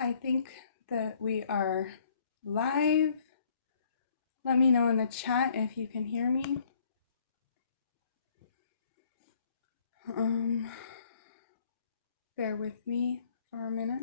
I think that we are live. Let me know in the chat if you can hear me. Bear with me for a minute.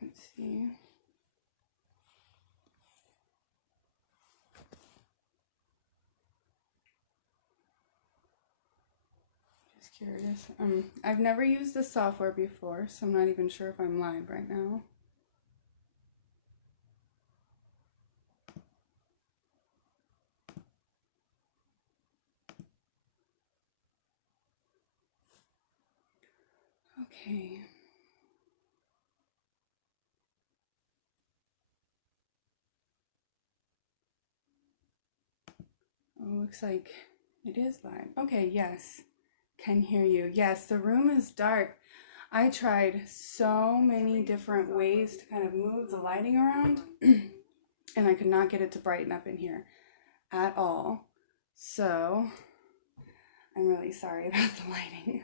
Let's see. Just curious. I've never used this software before, so I'm not even sure if I'm live right now. Okay. Oh, looks like it is live. Okay, yes. Can hear you. Yes, the room is dark. I tried so many different ways to kind of move the lighting around and I could not get it to brighten up in here at all. So I'm really sorry about the lighting.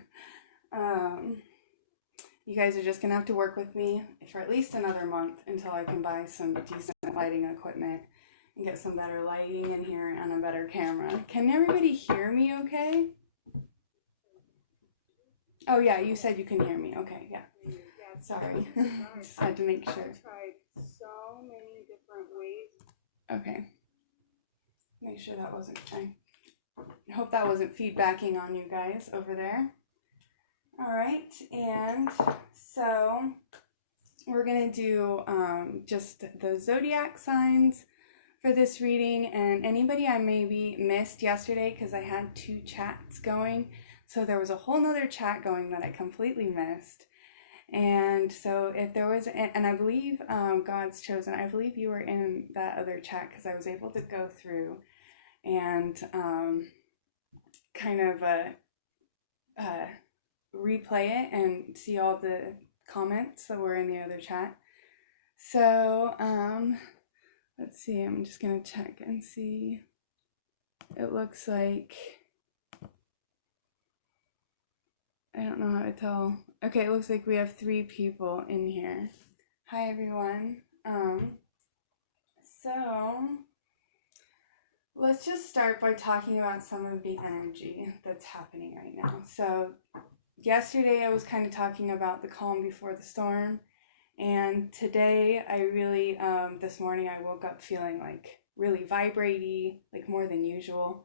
You guys are just gonna have to work with me for at least another month until I can buy some decent lighting equipment and get some better lighting in here and a better camera. Can everybody hear me okay? Oh yeah, you said you can hear me. Okay, yeah. Sorry. Just had to make sure. I tried so many different ways. Okay. Make sure that wasn't, I hope that wasn't feedbacking on you guys over there. All right, and so we're gonna do just the zodiac signs for this reading, and anybody I maybe missed yesterday because I had 2 chats going. So there was a whole nother chat going that I completely missed. And so if there was, and I believe God's Chosen, I believe you were in that other chat because I was able to go through and kind of replay it and see all the comments that were in the other chat. So let's see, I'm just gonna check and see. It looks like, I don't know how to tell. Okay, it looks like we have 3 people in here. Hi everyone. So let's just start by talking about some of the energy that's happening right now. So yesterday I was kind of talking about the calm before the storm, and today I really, this morning I woke up feeling like really vibraty, like more than usual.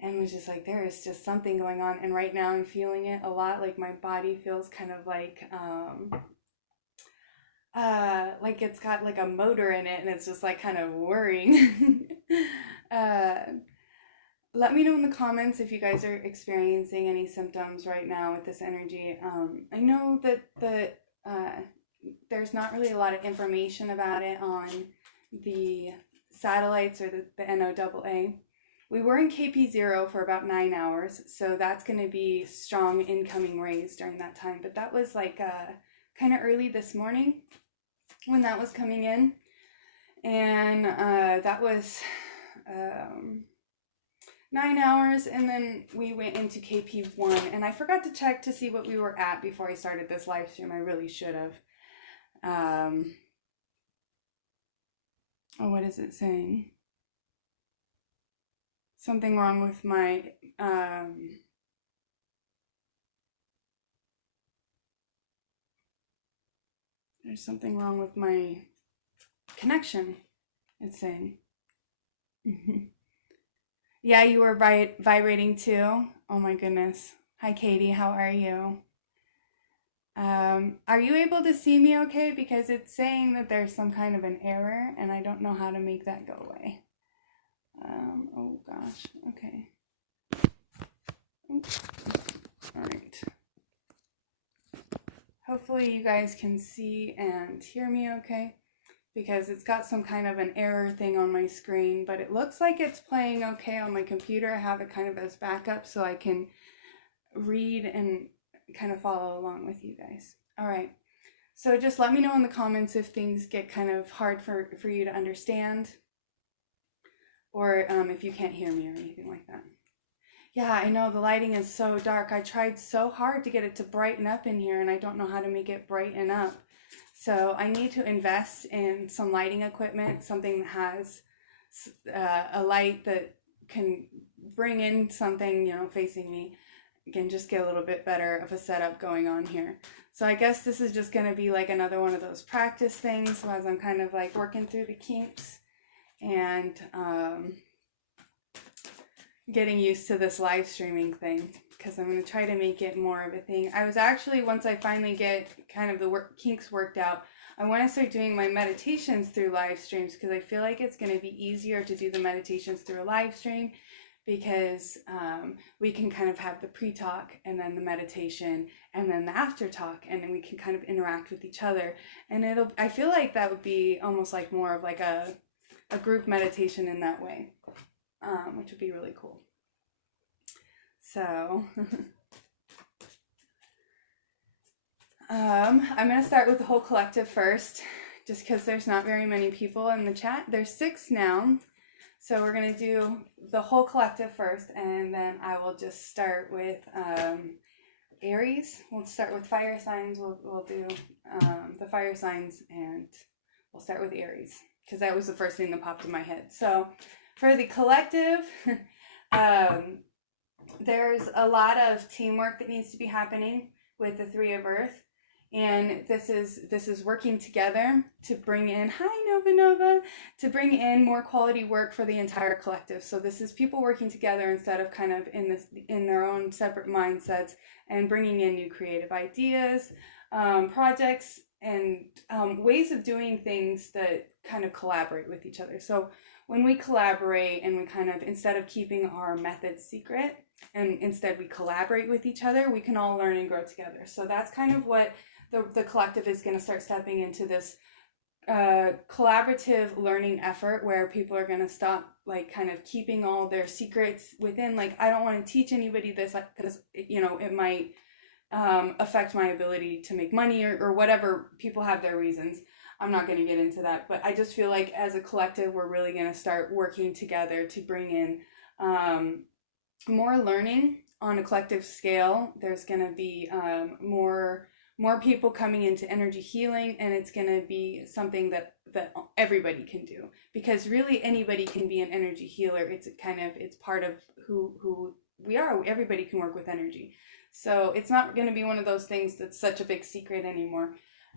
And was just like, there is just something going on. And right now I'm feeling it a lot. Like my body feels kind of like it's got like a motor in it and it's just like kind of whirring. Let me know in the comments if you guys are experiencing any symptoms right now with this energy. I know that there's not really a lot of information about it on the satellites or the NOAA. We were in KP0 for about 9 hours, so that's going to be strong incoming rays during that time. But that was like kind of early this morning when that was coming in. And that was 9 hours, and then we went into KP1. And I forgot to check to see what we were at before I started this live stream. I really should have. Oh, what is it saying? Something wrong with my, there's something wrong with my connection, it's saying. Yeah, you were vibrating too? Oh my goodness. Hi Katie, how are you? Are you able to see me okay? Because it's saying that there's some kind of an error and I don't know how to make that go away. Oh gosh, okay. Oops. All right. Hopefully you guys can see and hear me okay, because it's got some kind of an error thing on my screen, but it looks like it's playing okay on my computer. I have it kind of as backup so I can read and kind of follow along with you guys. All right. So just let me know in the comments if things get kind of hard for you to understand, or if you can't hear me or anything like that. Yeah, I know the lighting is so dark. I tried so hard to get it to brighten up in here, and I don't know how to make it brighten up. So I need to invest in some lighting equipment, something that has a light that can bring in something, facing me. Again, just get a little bit better of a setup going on here. So I guess this is just going to be like another one of those practice things as I'm kind of like working through the kinks and getting used to this live streaming thing, because I'm going to try to make it more of a thing. I was actually, once I finally get kind of the kinks worked out, I want to start doing my meditations through live streams, because I feel like it's going to be easier to do the meditations through a live stream, because we can kind of have the pre-talk and then the meditation and then the after talk, and then we can kind of interact with each other. And I feel like that would be almost like more of like a group meditation in that way, which would be really cool. So I'm going to start with the whole collective first, just because there's not very many people in the chat. There's 6 now. So we're going to do the whole collective first, and then I will just start with Aries. We'll start with fire signs. We'll do the fire signs, and we'll start with Aries, because that was the first thing that popped in my head. So for the collective, there's a lot of teamwork that needs to be happening with the 3 of Earth. And this is working together to bring in, hi Nova, to bring in more quality work for the entire collective. So this is people working together instead of kind of in their own separate mindsets, and bringing in new creative ideas, projects, and ways of doing things that kind of collaborate with each other. So when we collaborate and we kind of, instead of keeping our methods secret, and instead we collaborate with each other, we can all learn and grow together. So that's kind of what the collective is going to start stepping into, this collaborative learning effort, where people are going to stop like kind of keeping all their secrets within, like, I don't want to teach anybody this because it might affect my ability to make money, or whatever. People have their reasons. I'm not going to get into that, but I just feel like as a collective, we're really going to start working together to bring in more learning on a collective scale. There's going to be more people coming into energy healing, and it's going to be something that everybody can do, because really anybody can be an energy healer. It's part of who we are. Everybody can work with energy. So it's not going to be one of those things that's such a big secret anymore.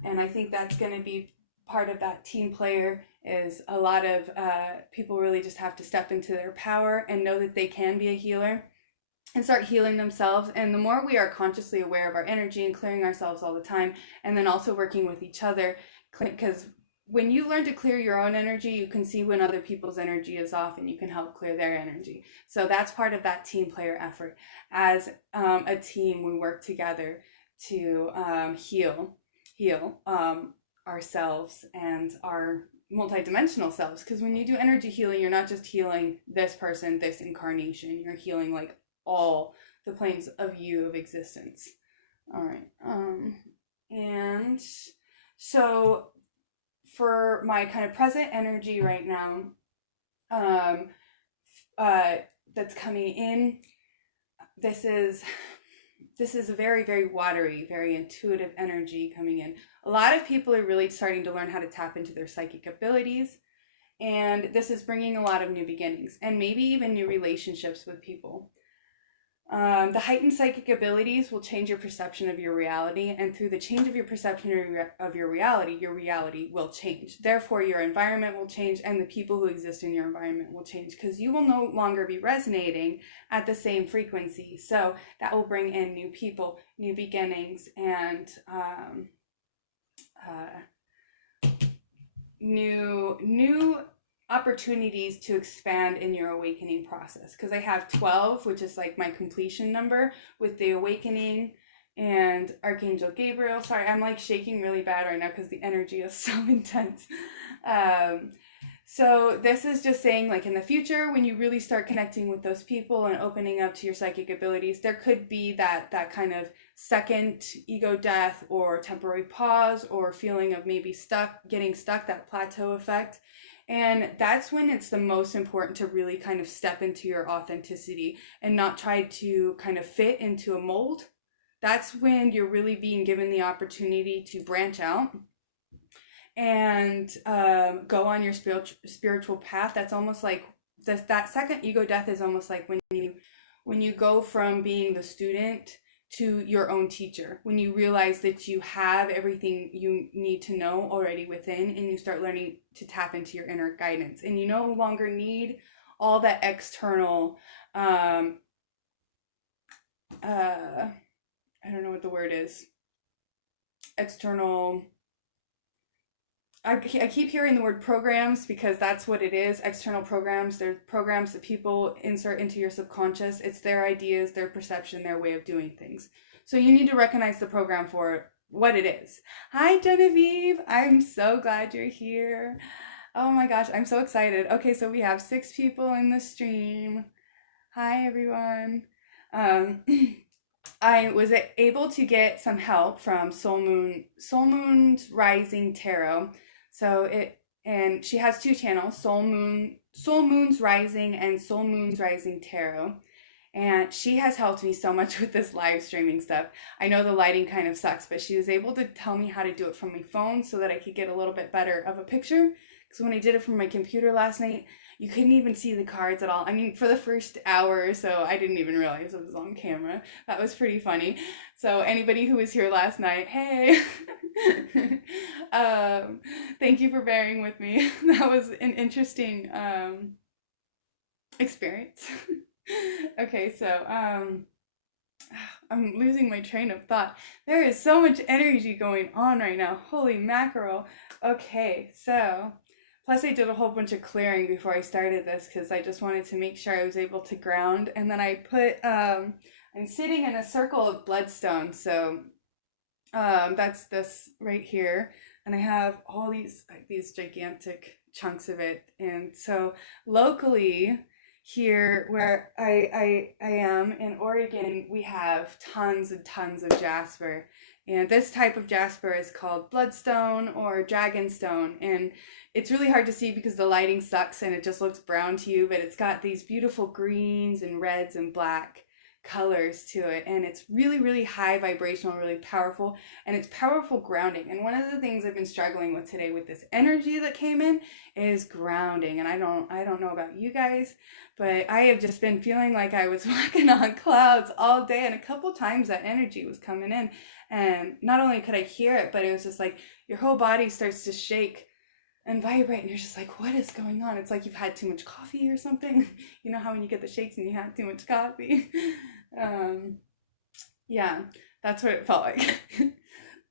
And I think that's going to be part of that team player, is a lot of people really just have to step into their power and know that they can be a healer and start healing themselves. And the more we are consciously aware of our energy and clearing ourselves all the time, and then also working with each other, because when you learn to clear your own energy, you can see when other people's energy is off, and you can help clear their energy. So that's part of that team player effort. As a team, we work together to heal ourselves and our multidimensional selves. Because when you do energy healing, you're not just healing this person, this incarnation. You're healing like all the planes of you of existence. All right. And so for my kind of present energy right now, that's coming in, this is a very, very watery, very intuitive energy coming in. A lot of people are really starting to learn how to tap into their psychic abilities, and this is bringing a lot of new beginnings, and maybe even new relationships with people. The heightened psychic abilities will change your perception of your reality, and through the change of your perception of your reality will change. Therefore, your environment will change, and the people who exist in your environment will change, because you will no longer be resonating at the same frequency. So that will bring in new people, new beginnings, and new opportunities to expand in your awakening process. Because I have 12, which is like my completion number with the awakening and Archangel Gabriel. Sorry, I'm like shaking really bad right now because the energy is so intense. So this is just saying, like, in the future, when you really start connecting with those people and opening up to your psychic abilities, there could be that kind of second ego death or temporary pause or feeling of maybe getting stuck, that plateau effect. And that's when it's the most important to really kind of step into your authenticity and not try to kind of fit into a mold. That's when you're really being given the opportunity to branch out and go on your spiritual path. That's almost like that second ego death is almost like when you go from being the student to your own teacher, when you realize that you have everything you need to know already within, and you start learning to tap into your inner guidance, and you no longer need all that external I don't know what the word is. External. I keep hearing the word programs because that's what it is. External programs. They're programs that people insert into your subconscious. It's their ideas, their perception, their way of doing things. So you need to recognize the program for what it is. Hi, Genevieve. I'm so glad you're here. Oh my gosh, I'm so excited. Okay, so we have 6 people in the stream. Hi, everyone. I was able to get some help from Soul Moon's Rising Tarot. And she has 2 channels, Soul Moon's Rising and Soul Moon's Rising Tarot. And she has helped me so much with this live streaming stuff. I know the lighting kind of sucks, but she was able to tell me how to do it from my phone so that I could get a little bit better of a picture. Because when I did it from my computer last night, you couldn't even see the cards at all. I mean, for the first hour or so, I didn't even realize it was on camera. That was pretty funny. So anybody who was here last night, hey. Thank you for bearing with me. That was an interesting experience. Okay, so I'm losing my train of thought. There is so much energy going on right now. Holy mackerel. Okay, so plus I did a whole bunch of clearing before I started this because I just wanted to make sure I was able to ground. And then I put, I'm sitting in a circle of bloodstone. So that's this right here. And I have all these gigantic chunks of it. And so locally here where I am in Oregon, we have tons and tons of jasper. And this type of jasper is called bloodstone or dragonstone. And it's really hard to see because the lighting sucks and it just looks brown to you, but it's got these beautiful greens and reds and black colors to it. And it's really, really high vibrational, really powerful. And it's powerful grounding. And one of the things I've been struggling with today with this energy that came in is grounding. And I don't know about you guys, but I have just been feeling like I was walking on clouds all day. And a couple times that energy was coming in. And not only could I hear it, but it was just like your whole body starts to shake and vibrate, and you're just like, what is going on? It's like you've had too much coffee or something. You know how when you get the shakes and you had too much coffee? Yeah, that's what it felt like.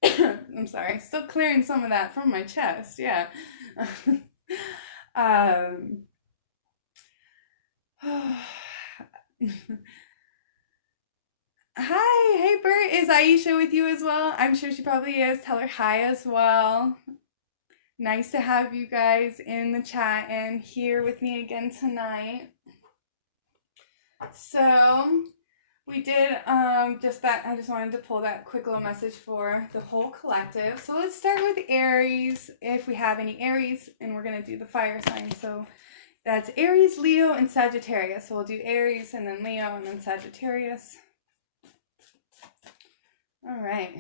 I'm sorry, still clearing some of that from my chest, yeah. Hi, hey Bert, is Aisha with you as well? I'm sure she probably is. Tell her hi as well. Nice to have you guys in the chat and here with me again tonight. So we did just that. I just wanted to pull that quick little message for the whole collective. So let's start with Aries, if we have any Aries, and we're going to do the fire signs. So that's Aries, Leo, and Sagittarius. So we'll do Aries and then Leo and then Sagittarius. All right.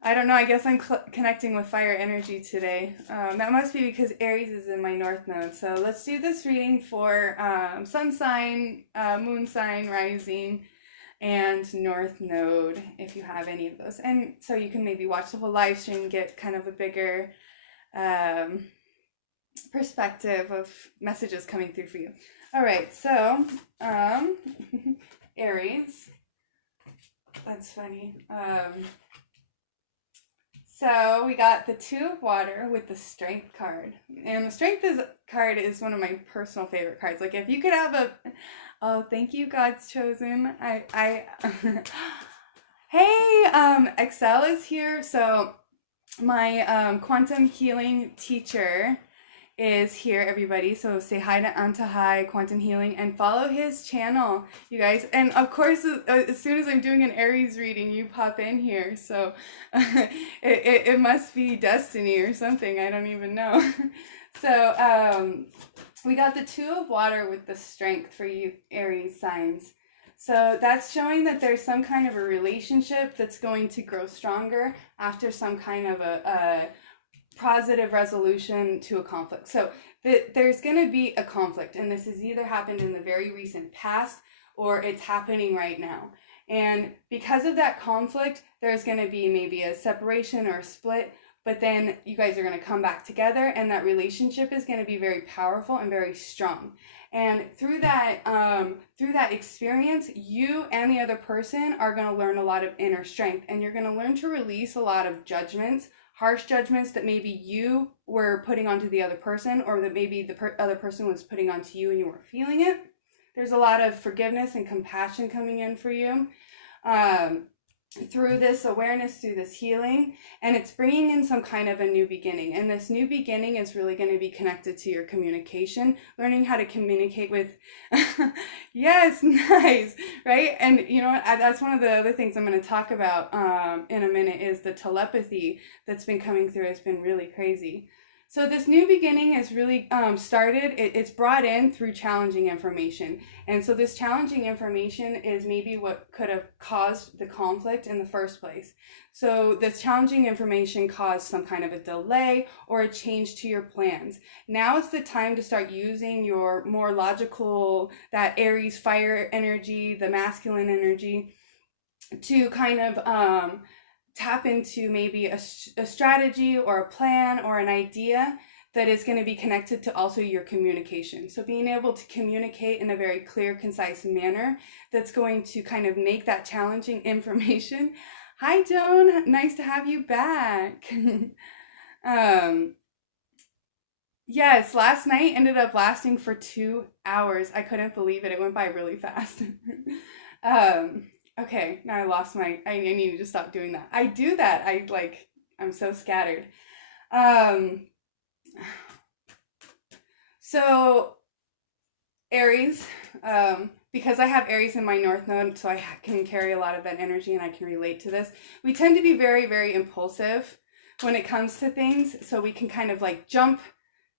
I don't know, I guess I'm connecting with fire energy today. That must be because Aries is in my north node. So let's do this reading for sun sign, moon sign, rising, and north node, if you have any of those. And so you can maybe watch the whole live stream, get kind of a bigger perspective of messages coming through for you. All right, so Aries. That's funny. So we got the 2 of water with the strength card. And the strength card is one of my personal favorite cards. Like if you could have a, oh, thank you, God's chosen. Hey, Excel is here. So my quantum healing teacher is here, everybody. So say hi to Anta Quantum Healing and follow his channel, you guys. And of course, as soon as I'm doing an Aries reading, you pop in here. So it must be destiny or something. I don't even know. So we got the Two of Water with the Strength for you Aries signs. So that's showing that there's some kind of a relationship that's going to grow stronger after some kind of a positive resolution to a conflict. So there's going to be a conflict, and this has either happened in the very recent past or it's happening right now. And because of that conflict, there's going to be maybe a separation or a split, but then you guys are going to come back together, and that relationship is going to be very powerful and very strong. And through that experience, you and the other person are going to learn a lot of inner strength, and you're going to learn to release a lot of judgments, harsh judgments that maybe you were putting onto the other person, or that maybe the other person was putting onto you and you weren't feeling it. There's a lot of forgiveness and compassion coming in for you through this awareness, through this healing, and it's bringing in some kind of a new beginning. And this new beginning is really going to be connected to your communication, learning how to communicate with yes, nice, right? And you know what, that's one of the other things I'm going to talk about in a minute, is the telepathy that's been coming through. It's been really crazy. So this new beginning is really started, it's brought in through challenging information. And so this challenging information is maybe what could have caused the conflict in the first place. So this challenging information caused some kind of a delay or a change to your plans. Now is the time to start using your more logical, that Aries fire energy, the masculine energy, to kind of tap into maybe a strategy or a plan or an idea that is going to be connected to also your communication. So being able to communicate in a very clear, concise manner that's going to kind of make that challenging information. Hi, Joan. Nice to have you back. Yes, last night ended up lasting for 2 hours. I couldn't believe it. It went by really fast. Okay, now I lost I need to stop doing that. I do that. I'm so scattered. So Aries, because I have Aries in my North Node, so I can carry a lot of that energy and I can relate to this. We tend to be very, very impulsive when it comes to things. So we can kind of like jump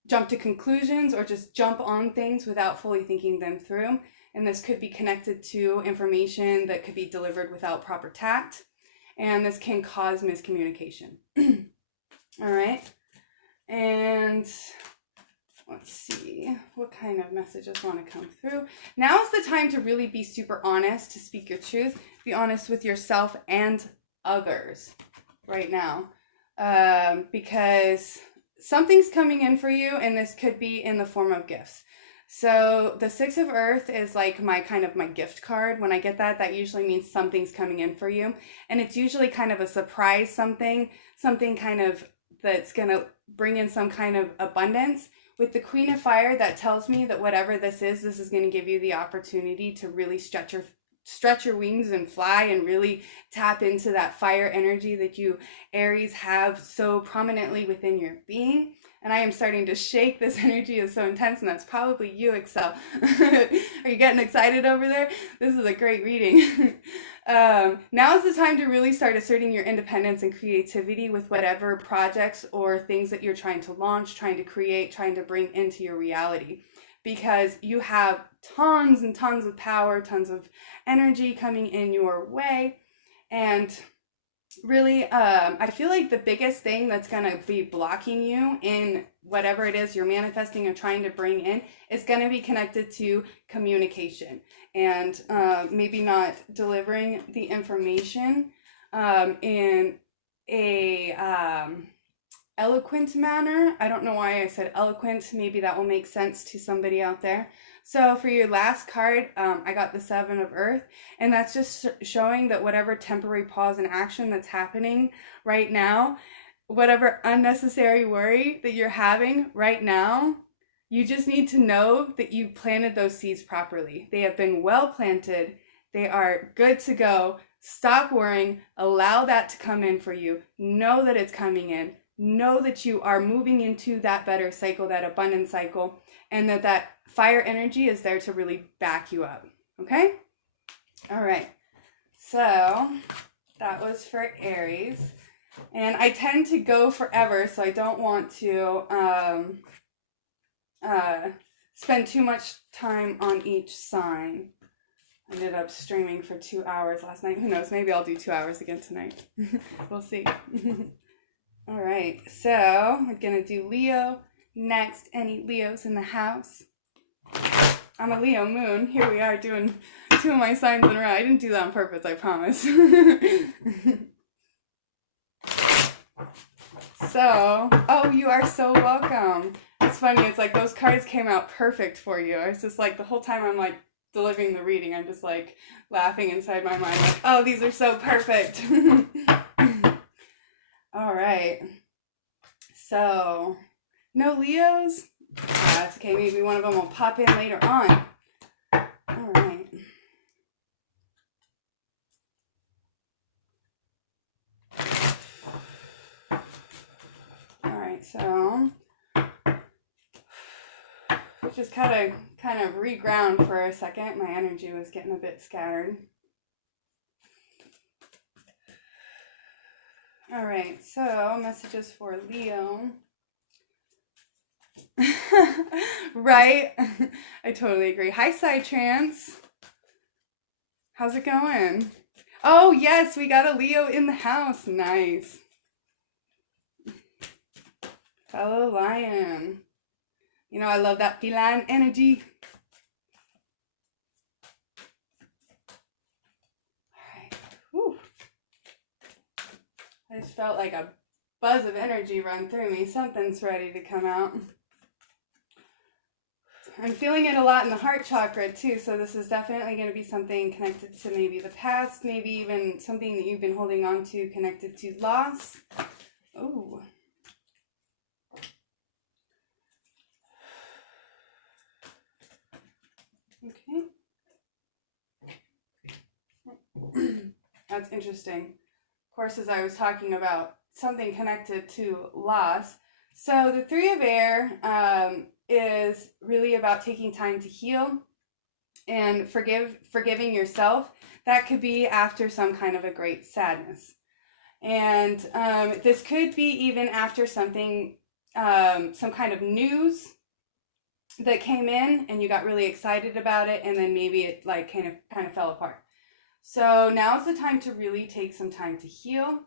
to conclusions or just jump on things without fully thinking them through. And this could be connected to information that could be delivered without proper tact. And this can cause miscommunication. All right. And let's see, what kind of messages want to come through? Now is the time to really be super honest, to speak your truth. Be honest with yourself and others right now. Because something's coming in for you, and this could be in the form of gifts. So the Six of Earth is like my gift card. When I get that, that usually means something's coming in for you. And it's usually kind of a surprise something kind of that's going to bring in some kind of abundance. With the Queen of Fire, that tells me that whatever this is going to give you the opportunity to really stretch your wings and fly and really tap into that fire energy that you Aries have so prominently within your being. And I am starting to shake. This energy is so intense, and that's probably you, Excel. Are you getting excited over there? This is a great reading. Now is the time to really start asserting your independence and creativity with whatever projects or things that you're trying to launch, trying to create, trying to bring into your reality. Because you have tons and tons of power, tons of energy coming in your way. And really, I feel like the biggest thing that's going to be blocking you in whatever it is you're manifesting or trying to bring in is going to be connected to communication and maybe not delivering the information in a eloquent manner. I don't know why I said eloquent. Maybe that will make sense to somebody out there. So for your last card, I got the Seven of Earth, and that's just showing that whatever temporary pause in action that's happening right now, whatever unnecessary worry that you're having right now, you just need to know that you planted those seeds properly. They have been well planted. They are good to go. Stop worrying. Allow that to come in for you. Know that it's coming in. know that you are moving into that better cycle, that abundance cycle, and that fire energy is there to really back you up. Okay? All right. So that was for Aries. And I tend to go forever, so I don't want to spend too much time on each sign. I ended up streaming for 2 hours last night. Who knows? Maybe I'll do 2 hours again tonight. We'll see. All right. So we're going to do Leo next. Any Leos in the house? I'm a Leo moon. Here we are doing 2 of my signs in a row. I didn't do that on purpose, I promise. So, oh, you are so welcome. It's funny. It's like those cards came out perfect for you. It's just like the whole time I'm like delivering the reading, I'm just like laughing inside my mind like, oh, these are so perfect. All right. So, no Leos? That's okay. Maybe one of them will pop in later on. All right. All right. So just kind of reground for a second. My energy was getting a bit scattered. All right. So messages for Leo. Right? I totally agree. Hi, Psytrance. How's it going? Oh, yes, we got a Leo in the house. Nice. Fellow lion. You know, I love that feline energy. All right. Whew. I just felt like a buzz of energy run through me. Something's ready to come out. I'm feeling it a lot in the heart chakra too, so this is definitely going to be something connected to maybe the past, maybe even something that you've been holding on to connected to loss. Oh. Okay. That's interesting. Of course, as I was talking about something connected to loss. So the Three of Air is really about taking time to heal and forgiving yourself. That could be after some kind of a great sadness. And this could be even after something, some kind of news that came in and you got really excited about it, and then maybe it like kind of fell apart. So now's the time to really take some time to heal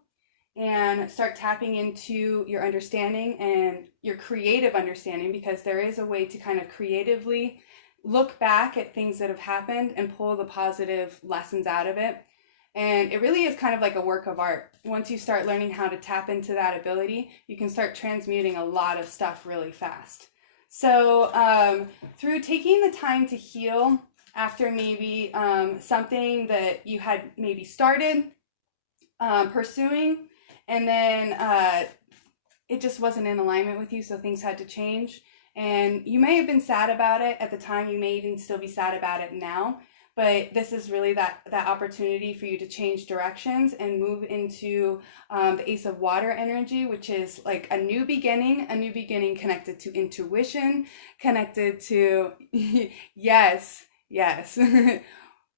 and start tapping into your understanding and your creative understanding, because there is a way to kind of creatively look back at things that have happened and pull the positive lessons out of it. And it really is kind of like a work of art. Once you start learning how to tap into that ability, you can start transmuting a lot of stuff really fast. So through taking the time to heal after maybe something that you had maybe started pursuing, and then it just wasn't in alignment with you, so things had to change. And you may have been sad about it at the time, you may even still be sad about it now, but this is really that opportunity for you to change directions and move into the Ace of Water energy, which is like a new beginning connected to intuition, connected to, yes.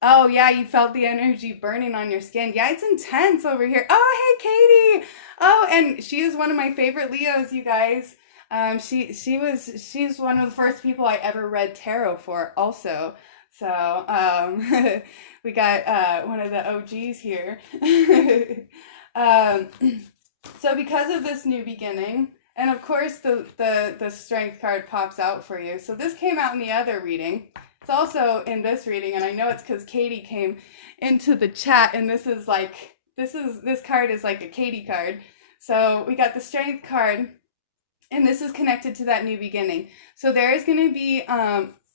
Oh, yeah, you felt the energy burning on your skin. Yeah, it's intense over here. Oh, hey, Katie. Oh, and she is one of my favorite Leos, you guys. She's one of the first people I ever read tarot for also. So we got one of the OGs here. So because of this new beginning, and of course the Strength card pops out for you. So this came out in the other reading. It's also in this reading, and I know it's because Katie came into the chat, and this card is like a Katie card. So we got the Strength card, and this is connected to that new beginning. So there is going to be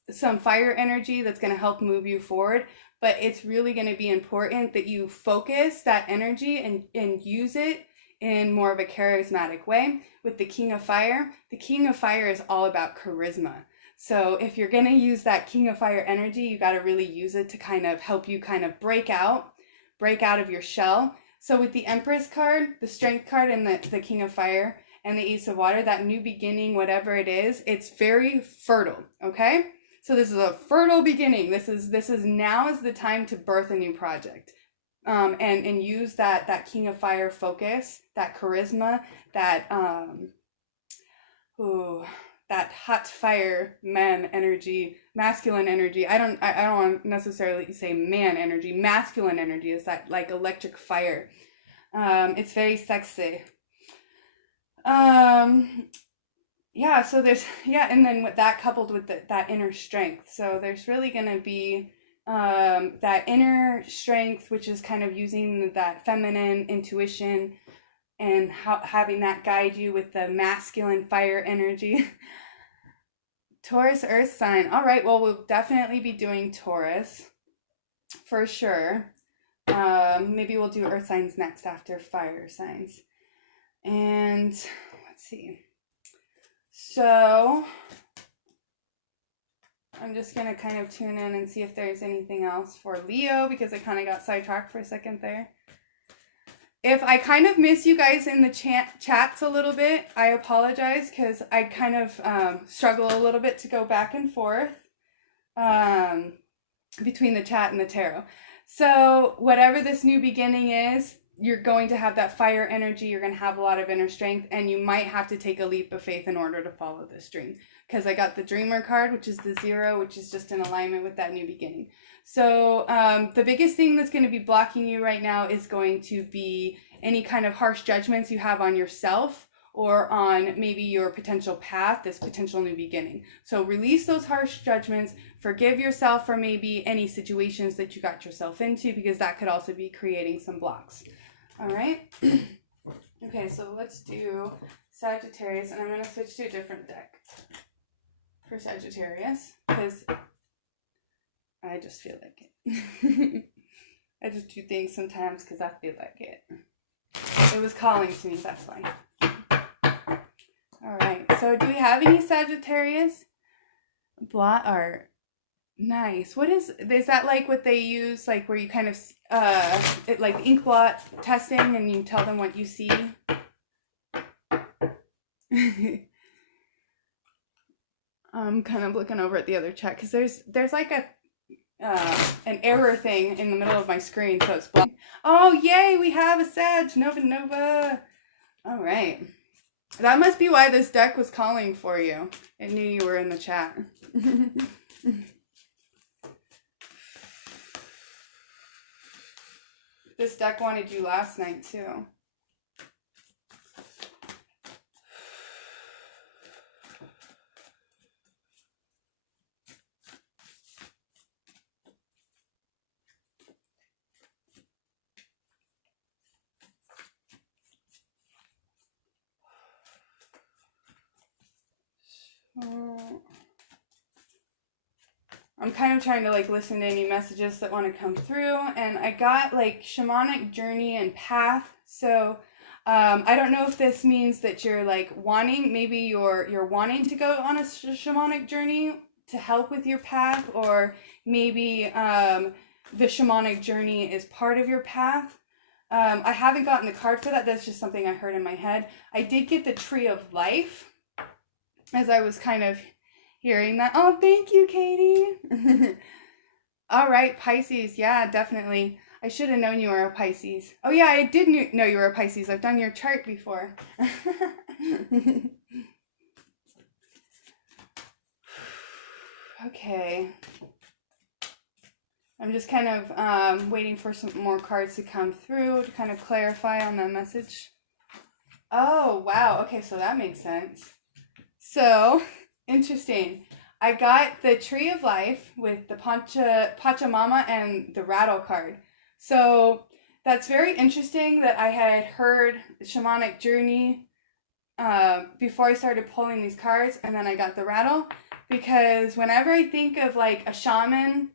some fire energy that's going to help move you forward, but it's really going to be important that you focus that energy and use it in more of a charismatic way. With the King of Fire is all about charisma. So if you're going to use that King of Fire energy, you got to really use it to kind of help you kind of break out of your shell. So with the Empress card, the Strength card, and the King of Fire, and the Ace of Water, that new beginning, whatever it is, it's very fertile, okay? So this is a fertile beginning. This is now is the time to birth a new project. And use that King of Fire focus, that charisma, that that hot fire man energy, masculine energy. I don't want to necessarily say man energy. Masculine energy is that like electric fire. It's very sexy. Yeah, so there's, and then with that coupled with that inner strength. So there's really going to be that inner strength, which is kind of using that feminine intuition and having that guide you with the masculine fire energy. Taurus earth sign. All right, well, we'll definitely be doing Taurus for sure. Maybe we'll do earth signs next after fire signs. And let's see. So I'm just going to kind of tune in and see if there's anything else for Leo, because I kind of got sidetracked for a second there. If I kind of miss you guys in the chats a little bit, I apologize, because I kind of struggle a little bit to go back and forth between the chat and the tarot. So whatever this new beginning is, you're going to have that fire energy, you're going to have a lot of inner strength, and you might have to take a leap of faith in order to follow this dream. Because I got the Dreamer card, which is the 0, which is just in alignment with that new beginning. So the biggest thing that's going to be blocking you right now is going to be any kind of harsh judgments you have on yourself or on maybe your potential path, this potential new beginning. So release those harsh judgments, forgive yourself for maybe any situations that you got yourself into, because that could also be creating some blocks. All right. Okay, so let's do Sagittarius, and I'm going to switch to a different deck for Sagittarius, because I just feel like it. I just do things sometimes because I feel like it. It was calling to me, that's why. All right, so do we have any Sagittarius? Blot art. Nice. What is that like what they use, like where you kind of, like ink blot testing and you tell them what you see? I'm kind of looking over at the other chat because there's like an error thing in the middle of my screen, so it's black. Oh, yay, we have a Sag. Nova. All right. That must be why this deck was calling for you. It knew you were in the chat. This deck wanted you last night, too. I'm kind of trying to like listen to any messages that want to come through, and I got like shamanic journey and path. So I don't know if this means that you're like wanting, maybe you're wanting to go on a shamanic journey to help with your path, or maybe the shamanic journey is part of your path. I haven't gotten the card for that. That's just something I heard in my head. I did get the Tree of Life as I was kind of hearing that. Oh, thank you, Katie. All right, Pisces. Yeah, definitely. I should have known you were a Pisces. Oh, yeah, I did know you were a Pisces. I've done your chart before. Okay. I'm just kind of waiting for some more cards to come through to kind of clarify on that message. Oh, wow. Okay, so that makes sense. So, interesting. I got the Tree of Life with the Pachamama and the Rattle card. So, that's very interesting that I had heard Shamanic Journey before I started pulling these cards, and then I got the Rattle, because whenever I think of like a shaman,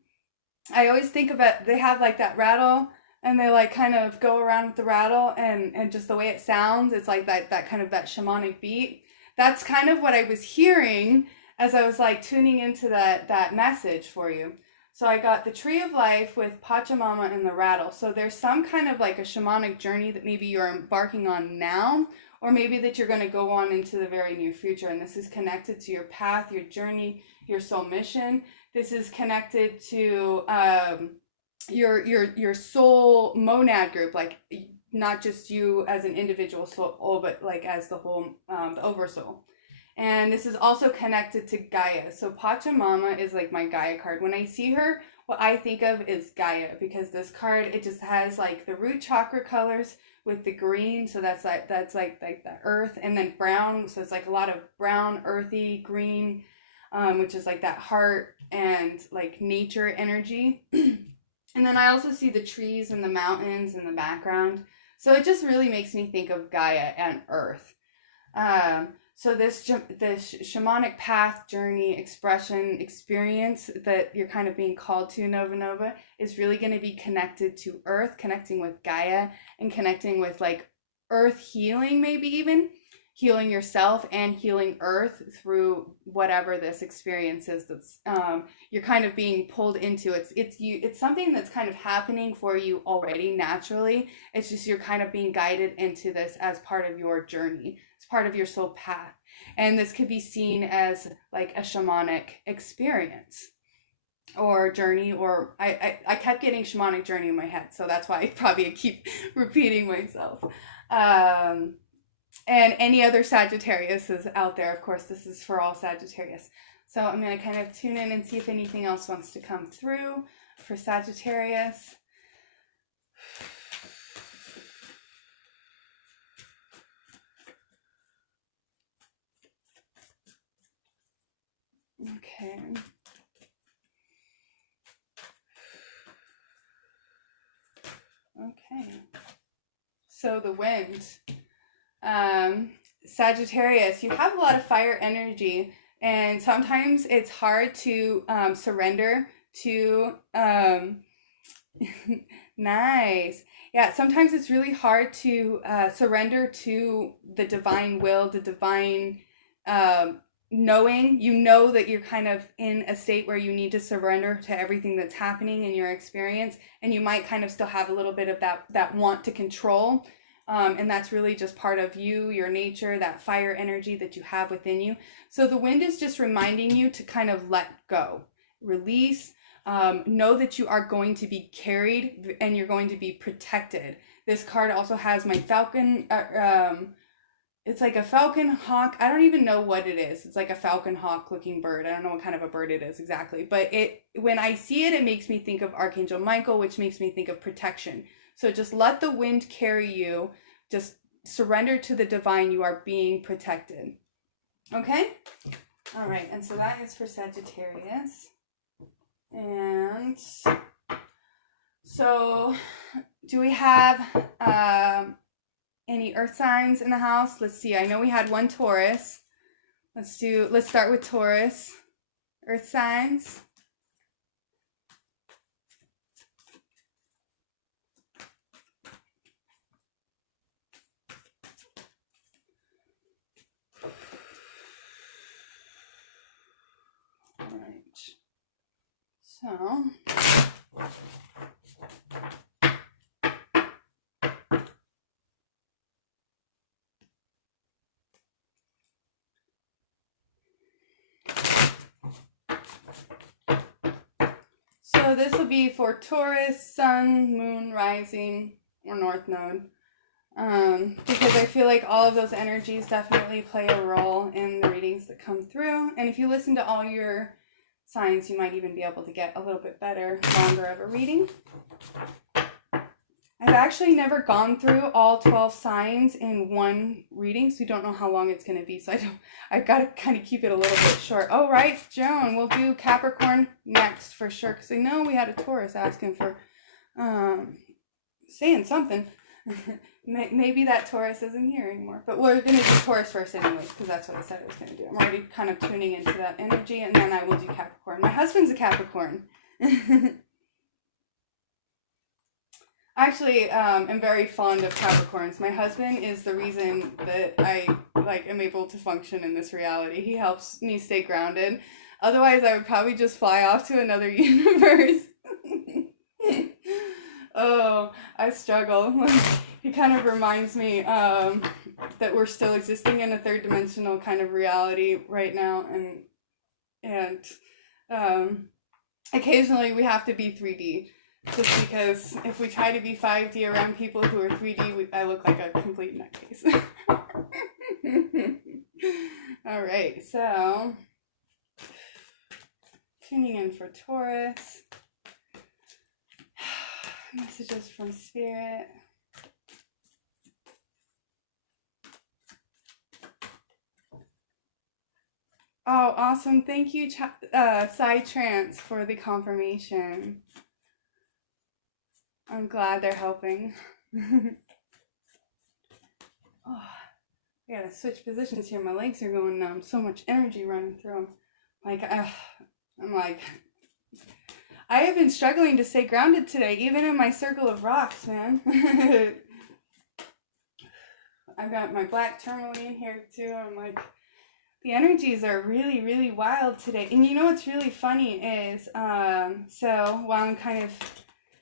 I always think of it, they have like that rattle, and they like kind of go around with the rattle, and just the way it sounds, it's like that kind of that shamanic beat. That's kind of what I was hearing as I was like tuning into that message for you. So I got the Tree of Life with Pachamama and the Rattle. So there's some kind of like a shamanic journey that maybe you're embarking on now, or maybe that you're going to go on into the very near future. And this is connected to your path, your journey, your soul mission. This is connected to your soul monad group, like not just you as an individual soul, but like as the whole, the oversoul. And this is also connected to Gaia. So Pachamama is like my Gaia card. When I see her, what I think of is Gaia, because this card, it just has like the root chakra colors with the green. So that's like the earth, and then brown. So it's like a lot of brown, earthy, green, which is like that heart and like nature energy. And then I also see the trees and the mountains in the background. So it just really makes me think of Gaia and earth. So this shamanic path, journey, expression, experience that you're kind of being called to, Nova Nova, is really going to be connected to earth, connecting with Gaia, and connecting with like earth healing, maybe even healing yourself and healing earth through whatever this experience is that's you're kind of being pulled into. It's something that's kind of happening for you already naturally. It's just you're kind of being guided into this as part of your journey. It's part of your soul path. And this could be seen as like a shamanic experience or journey, or I kept getting shamanic journey in my head, so that's why I keep repeating myself. And any other Sagittarius is out there. Of course, this is for all Sagittarius. So I'm going to kind of tune in and see if anything else wants to come through for Sagittarius. Okay. Okay. So the wind. Sagittarius, you have a lot of fire energy, and sometimes it's hard to surrender to nice. Yeah, sometimes it's really hard to surrender to the divine will, the divine knowing. You know that you're kind of in a state where you need to surrender to everything that's happening in your experience, and you might kind of still have a little bit of that want to control. And that's really just part of you, your nature, that fire energy that you have within you. So the wind is just reminding you to kind of let go, release, know that you are going to be carried and you're going to be protected. This card also has my falcon. It's like a falcon hawk. I don't even know what it is. It's like a falcon hawk looking bird. I don't know what kind of a bird it is exactly. But when I see it, it makes me think of Archangel Michael, which makes me think of protection. So just let the wind carry you. Just surrender to the divine. You are being protected. Okay? All right. And so that is for Sagittarius. And so do we have any earth signs in the house? Let's see. I know we had one Taurus. Let's start with Taurus. Earth signs. So this will be for Taurus, Sun, Moon, Rising, or North Node. Because I feel like all of those energies definitely play a role in the readings that come through. And if you listen to all your signs, you might even be able to get a little bit better, longer of a reading. I've actually never gone through all 12 signs in one reading, so you don't know how long it's going to be. So I've got to kind of keep it a little bit short. Oh, right, Joan, we'll do Capricorn next for sure, because I know we had a Taurus asking for saying something. Maybe that Taurus isn't here anymore, but we're going to do Taurus first anyways, because that's what I said I was going to do. I'm already kind of tuning into that energy, and then I will do Capricorn. My husband's a Capricorn. Actually, I'm very fond of Capricorns. My husband is the reason that I am able to function in this reality. He helps me stay grounded. Otherwise, I would probably just fly off to another universe. Oh, I struggle. It kind of reminds me that we're still existing in a third dimensional kind of reality right now, and occasionally we have to be 3D, just because if we try to be 5D around people who are 3D, I look like a complete nutcase. All right, so tuning in for Taurus. Messages from Spirit. Oh, awesome. Thank you, Psytrance, for the confirmation. I'm glad they're helping. Oh, I gotta switch positions here. My legs are going numb. So much energy running through them. Like, I'm like, I have been struggling to stay grounded today, even in my circle of rocks, man. I've got my black tourmaline here too. I'm like, the energies are really, really wild today. And you know what's really funny is, so while I'm kind of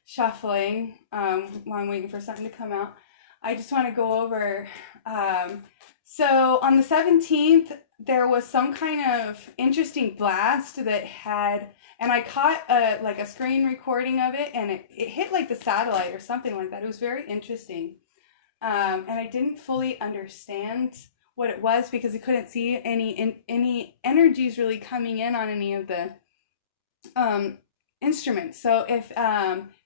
shuffling, while I'm waiting for something to come out, I just want to go over, so on the 17th, there was some kind of interesting blast that had, and I caught like a screen recording of it, and it hit like the satellite or something like that. It was very interesting. And I didn't fully understand what it was because I couldn't see any energies really coming in on any of the instruments. So if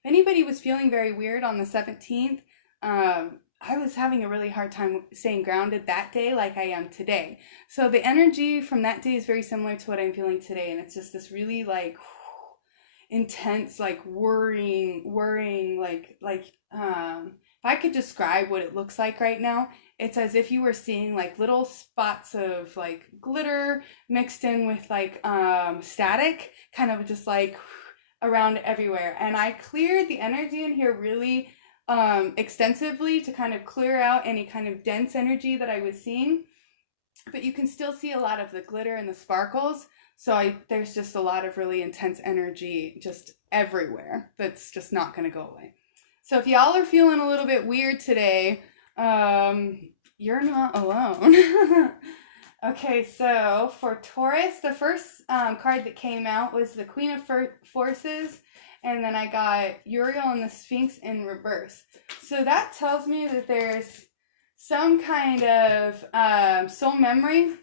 anybody was feeling very weird on the 17th, I was having a really hard time staying grounded that day like I am today. So the energy from that day is very similar to what I'm feeling today, and it's just this really like intense, like worrying, if I could describe what it looks like right now, it's as if you were seeing like little spots of like glitter mixed in with like static, kind of just like around everywhere. And I cleared the energy in here really extensively to kind of clear out any kind of dense energy that I was seeing. But you can still see a lot of the glitter and the sparkles. So there's just a lot of really intense energy just everywhere that's just not going to go away. So if y'all are feeling a little bit weird today, you're not alone. Okay, so for Taurus, the first card that came out was the Queen of Forces, and then I got Uriel and the Sphinx in reverse. So that tells me that there's some kind of soul memory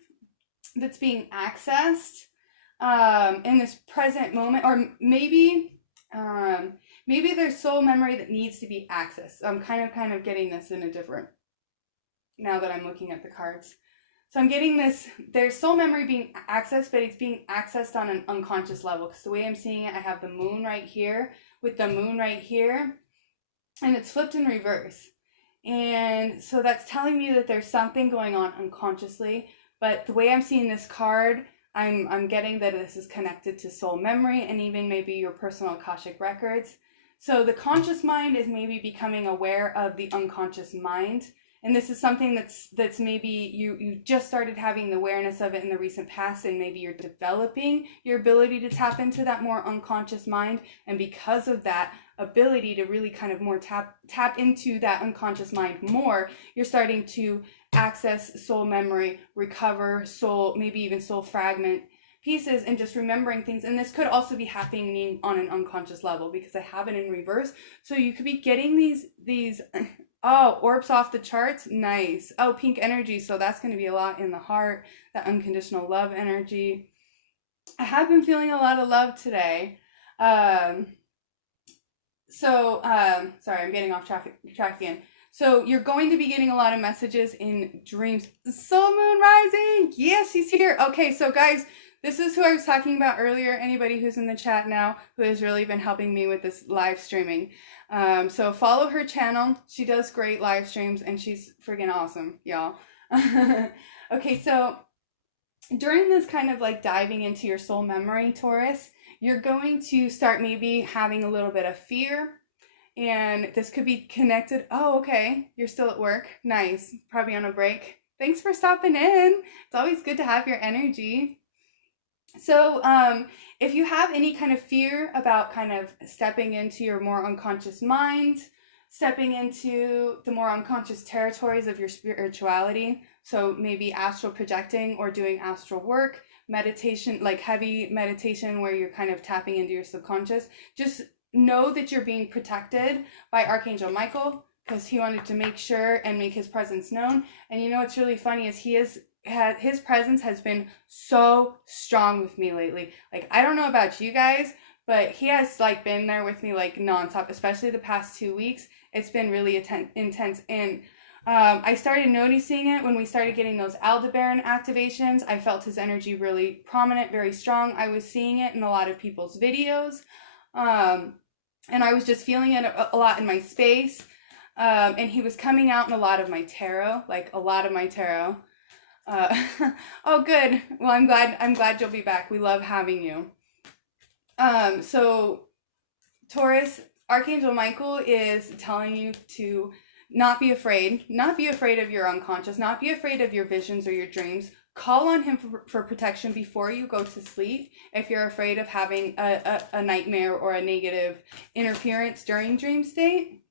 that's being accessed in this present moment, or maybe there's soul memory that needs to be accessed. I'm kind of getting this in a different, now that I'm looking at the cards. So I'm getting this, there's soul memory being accessed, but it's being accessed on an unconscious level. Because the way I'm seeing it, I have the moon right here with the moon right here, and it's flipped in reverse. And so that's telling me that there's something going on unconsciously. But the way I'm seeing this card, I'm getting that this is connected to soul memory and even maybe your personal Akashic records. So the conscious mind is maybe becoming aware of the unconscious mind. And this is something that's maybe you just started having the awareness of it in the recent past, and maybe you're developing your ability to tap into that more unconscious mind. And because of that ability to really kind of more tap into that unconscious mind more, you're starting to access soul memory, recover soul, maybe even soul fragment pieces, and just remembering things. And this could also be happening on an unconscious level because I have it in reverse. So you could be getting these oh, orbs off the charts. Nice. Oh, pink energy. So that's going to be a lot in the heart, that unconditional love energy. I have been feeling a lot of love today. Sorry, I'm getting off track again. So you're going to be getting a lot of messages in dreams. Soul moon rising. Yes, she's here. Okay, so guys, this is who I was talking about earlier. Anybody who's in the chat now who has really been helping me with this live streaming. So follow her channel. She does great live streams and she's friggin' awesome, y'all. Okay, so during this kind of like diving into your soul memory, Taurus, you're going to start maybe having a little bit of fear. And this could be connected. Oh, okay. You're still at work. Nice. Probably on a break. Thanks for stopping in. It's always good to have your energy. So if you have any kind of fear about kind of stepping into your more unconscious mind, stepping into the more unconscious territories of your spirituality, so maybe astral projecting or doing astral work, meditation, like heavy meditation where you're kind of tapping into your subconscious, just know that you're being protected by Archangel Michael, because he wanted to make sure and make his presence known. And you know what's really funny is his presence has been so strong with me lately. Like, I don't know about you guys, but he has like been there with me like nonstop, especially the past 2 weeks. It's been really intense. And I started noticing it when we started getting those Aldebaran activations. I felt his energy really prominent, very strong. I was seeing it in a lot of people's videos. And I was just feeling it a lot in my space. And he was coming out in a lot of my tarot, like a lot of my tarot. Oh, good. Well, I'm glad you'll be back. We love having you. So Taurus, Archangel Michael is telling you to not be afraid of your unconscious, not be afraid of your visions or your dreams. Call on him for protection before you go to sleep if you're afraid of having a nightmare or a negative interference during dream state.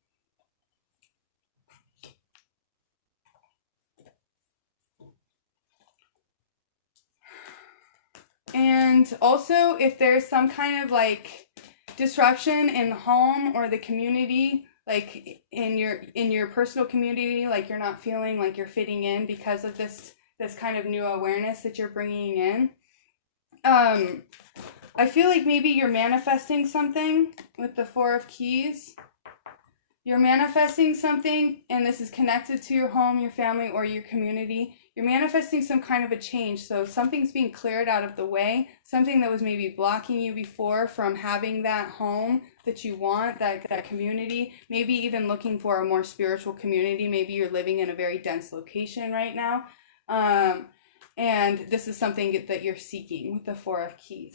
And also, if there's some kind of like disruption in the home or the community, like in your personal community, like you're not feeling like you're fitting in because of this kind of new awareness that you're bringing in. I feel like maybe you're manifesting something with the Four of Keys. You're manifesting something, and this is connected to your home, your family, or your community. You're manifesting some kind of a change. So something's being cleared out of the way, something that was maybe blocking you before from having that home that you want, that community, maybe even looking for a more spiritual community. Maybe you're living in a very dense location right now. And this is something that you're seeking with the Four of Keys.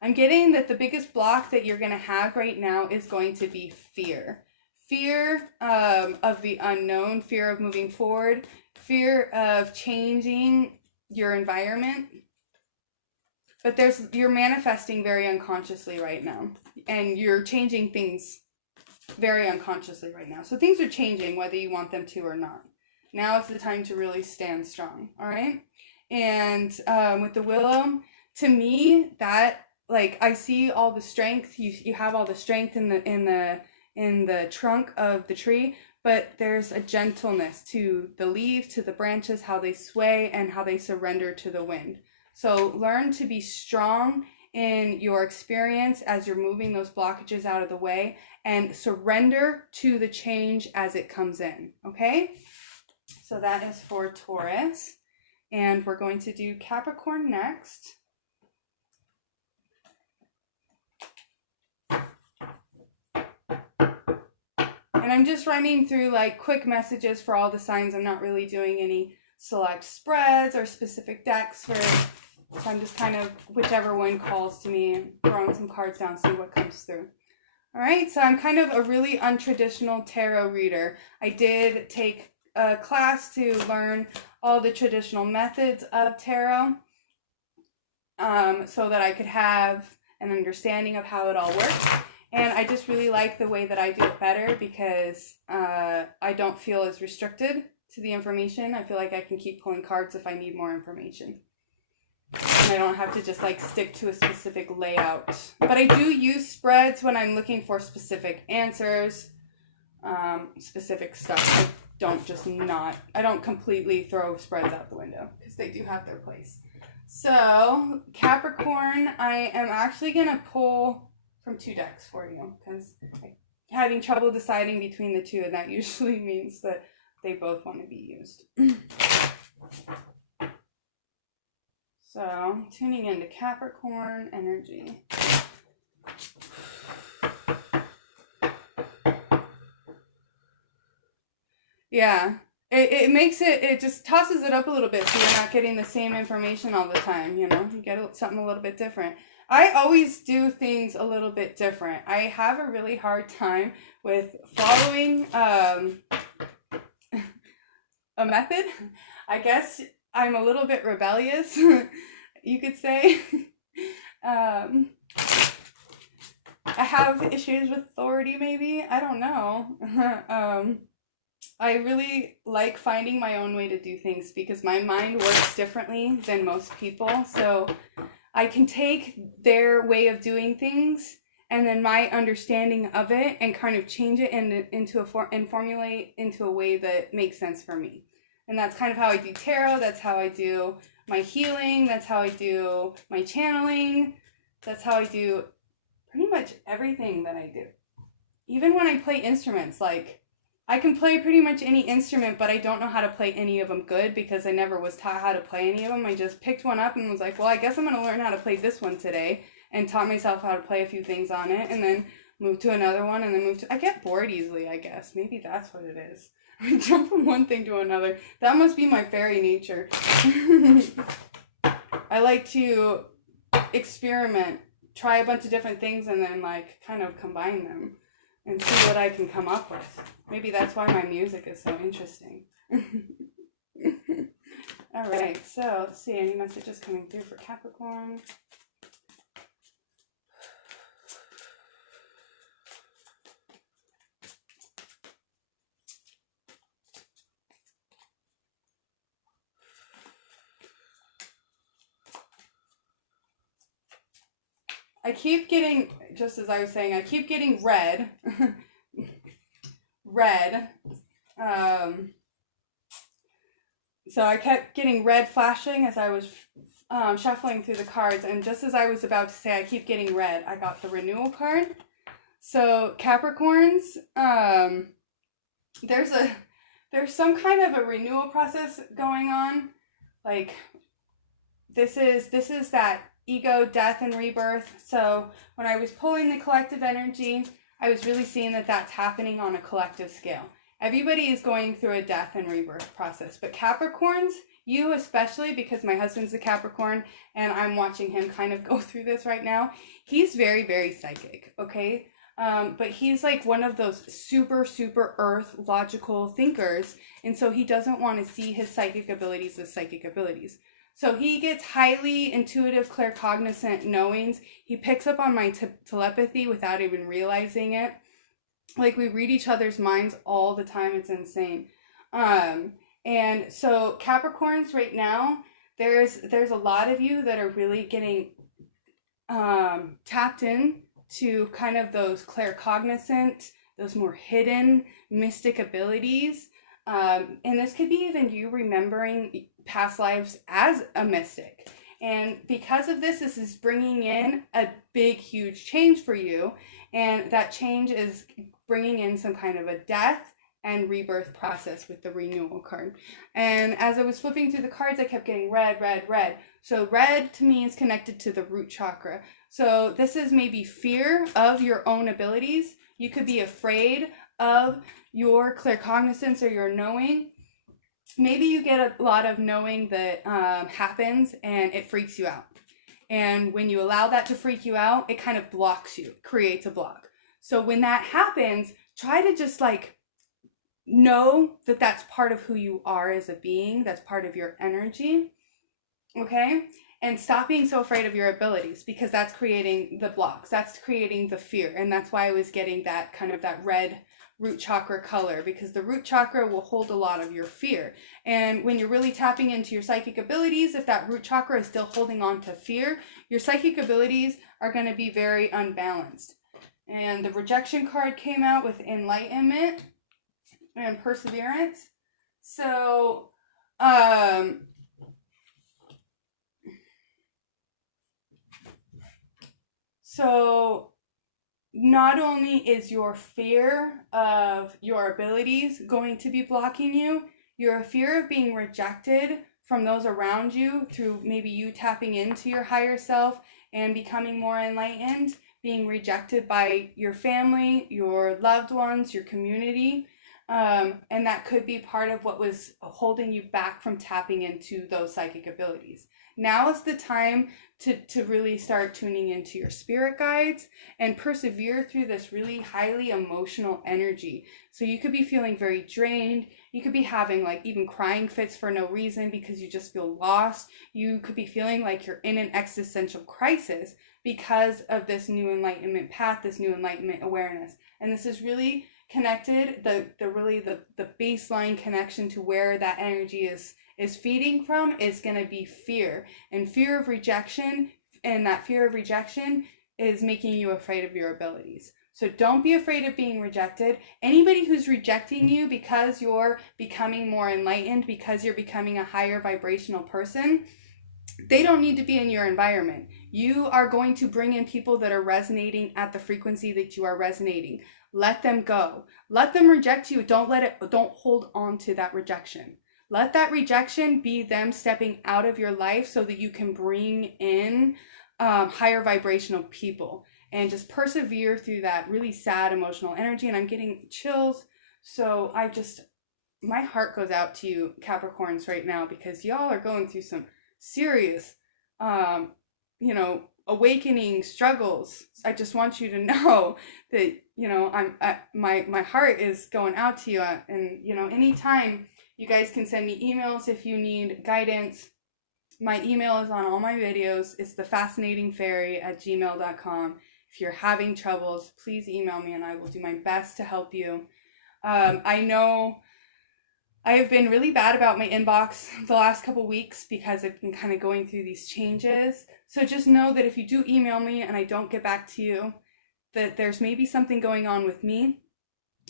I'm getting that the biggest block that you're going to have right now is going to be fear. Fear of the unknown, fear of moving forward, fear of changing your environment. But you're manifesting very unconsciously right now. And you're changing things very unconsciously right now. So things are changing whether you want them to or not. Now is the time to really stand strong, all right? And with the Willow, to me, that, like, I see all the strength. You have all the strength in the trunk of the tree, but there's a gentleness to the leaves, to the branches, how they sway and how they surrender to the wind. So learn to be strong in your experience as you're moving those blockages out of the way, and surrender to the change as it comes in, okay? So that is for Taurus, and we're going to do Capricorn next. And I'm just running through like quick messages for all the signs. I'm not really doing any select spreads or specific decks so I'm just kind of whichever one calls to me, throwing some cards down, see what comes through. All right, so I'm kind of a really untraditional tarot reader. I did take a class to learn all the traditional methods of tarot so that I could have an understanding of how it all works. And I just really like the way that I do it better because I don't feel as restricted to the information. I feel like I can keep pulling cards if I need more information. And I don't have to just like stick to a specific layout. But I do use spreads when I'm looking for specific answers, specific stuff. I don't completely throw spreads out the window because they do have their place. So Capricorn, I am actually going to pull from 2 decks for you because I'm having trouble deciding between the two, and that usually means that they both want to be used. So, tuning into Capricorn energy. Yeah, it just tosses it up a little bit so you're not getting the same information all the time, you know? You get something a little bit different. I always do things a little bit different. I have a really hard time with following a method. I guess I'm a little bit rebellious. you could say. I have issues with authority, maybe. I don't know. I really like finding my own way to do things because my mind works differently than most people. So I can take their way of doing things and then my understanding of it and kind of change it and formulate into a way that makes sense for me. And that's kind of how I do tarot. That's how I do my healing. That's how I do my channeling. That's how I do pretty much everything that I do. Even when I play instruments, like I can play pretty much any instrument, but I don't know how to play any of them good because I never was taught how to play any of them. I just picked one up and was like, well, I guess I'm going to learn how to play this one today, and taught myself how to play a few things on it, and then moved to another one, and then I get bored easily, I guess. Maybe that's what it is. I jump from one thing to another. That must be my fairy nature. I like to experiment, try a bunch of different things, and then like kind of combine them and see what I can come up with. Maybe that's why my music is so interesting. All right, so let's see, any messages coming through for Capricorn? I keep getting, just as I was saying, I keep getting red. Red. So I kept getting red flashing as I was shuffling through the cards. And just as I was about to say I keep getting red, I got the renewal card. So Capricorns, there's some kind of a renewal process going on. Like this is that ego, death, and rebirth. So when I was pulling the collective energy, I was really seeing that that's happening on a collective scale. Everybody is going through a death and rebirth process, but Capricorns, you especially, because my husband's a Capricorn and I'm watching him kind of go through this right now. He's very, very psychic, okay? But he's like one of those super earth logical thinkers, and so he doesn't want to see his psychic abilities as psychic abilities. So he gets highly intuitive, claircognizant knowings. He picks up on my telepathy without even realizing it. Like, we read each other's minds all the time. It's insane. And so Capricorns right now, there's a lot of you that are really getting tapped in to kind of those claircognizant, those more hidden mystic abilities. And this could be even you remembering past lives as a mystic. And because of this is bringing in a big, huge change for you. And that change is bringing in some kind of a death and rebirth process with the renewal card. And as I was flipping through the cards, I kept getting red, red, red. So red to me is connected to the root chakra. So this is maybe fear of your own abilities. You could be afraid of your claircognizance or your knowing. Maybe you get a lot of knowing that happens and it freaks you out. And when you allow that to freak you out, it kind of blocks you, creates a block. So when that happens, try to just like know that that's part of who you are as a being. That's part of your energy. Okay? And stop being so afraid of your abilities, because that's creating the blocks. That's creating the fear. And that's why I was getting that kind of that red root chakra color, because the root chakra will hold a lot of your fear. And when you're really tapping into your psychic abilities, if that root chakra is still holding on to fear, your psychic abilities are going to be very unbalanced. And the rejection card came out with enlightenment and perseverance. So not only is your fear of your abilities going to be blocking you, your fear of being rejected from those around you through maybe you tapping into your higher self and becoming more enlightened, being rejected by your family, your loved ones, your community. And that could be part of what was holding you back from tapping into those psychic abilities. Now is the time to really start tuning into your spirit guides and persevere through this really highly emotional energy. So you could be feeling very drained. You could be having like even crying fits for no reason because you just feel lost. You could be feeling like you're in an existential crisis because of this new enlightenment path, this new enlightenment awareness. And this is really connected, the baseline connection to where that energy is feeding from is going to be fear, and fear of rejection, and that fear of rejection is making you afraid of your abilities. So don't be afraid of being rejected. Anybody who's rejecting you because you're becoming more enlightened, because you're becoming a higher vibrational person, they don't need to be in your environment. You are going to bring in people that are resonating at the frequency that you are resonating. Let them go. Let them reject you. Don't hold on to that rejection. Let that rejection be them stepping out of your life so that you can bring in higher vibrational people, and just persevere through that really sad emotional energy. And I'm getting chills. So my heart goes out to you Capricorns right now, because y'all are going through some serious, awakening struggles. I just want you to know that, my heart is going out to you. And, anytime you guys can send me emails if you need guidance. My email is on all my videos. It's thefascinatingfairy@gmail.com. If you're having troubles, please email me and I will do my best to help you. I know I have been really bad about my inbox the last couple weeks because I've been kind of going through these changes. So just know that if you do email me and I don't get back to you, that there's maybe something going on with me,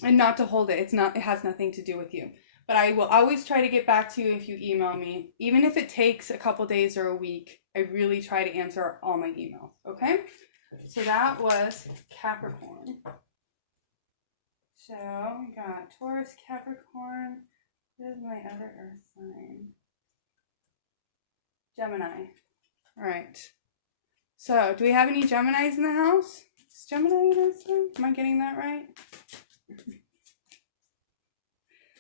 and not to hold it. It has nothing to do with you. But I will always try to get back to you if you email me. Even if it takes a couple days or a week, I really try to answer all my emails, okay? So that was Capricorn. So we got Taurus, Capricorn. This is my other earth sign. Gemini. All right. So do we have any Geminis in the house? Is Gemini in this one? Am I getting that right?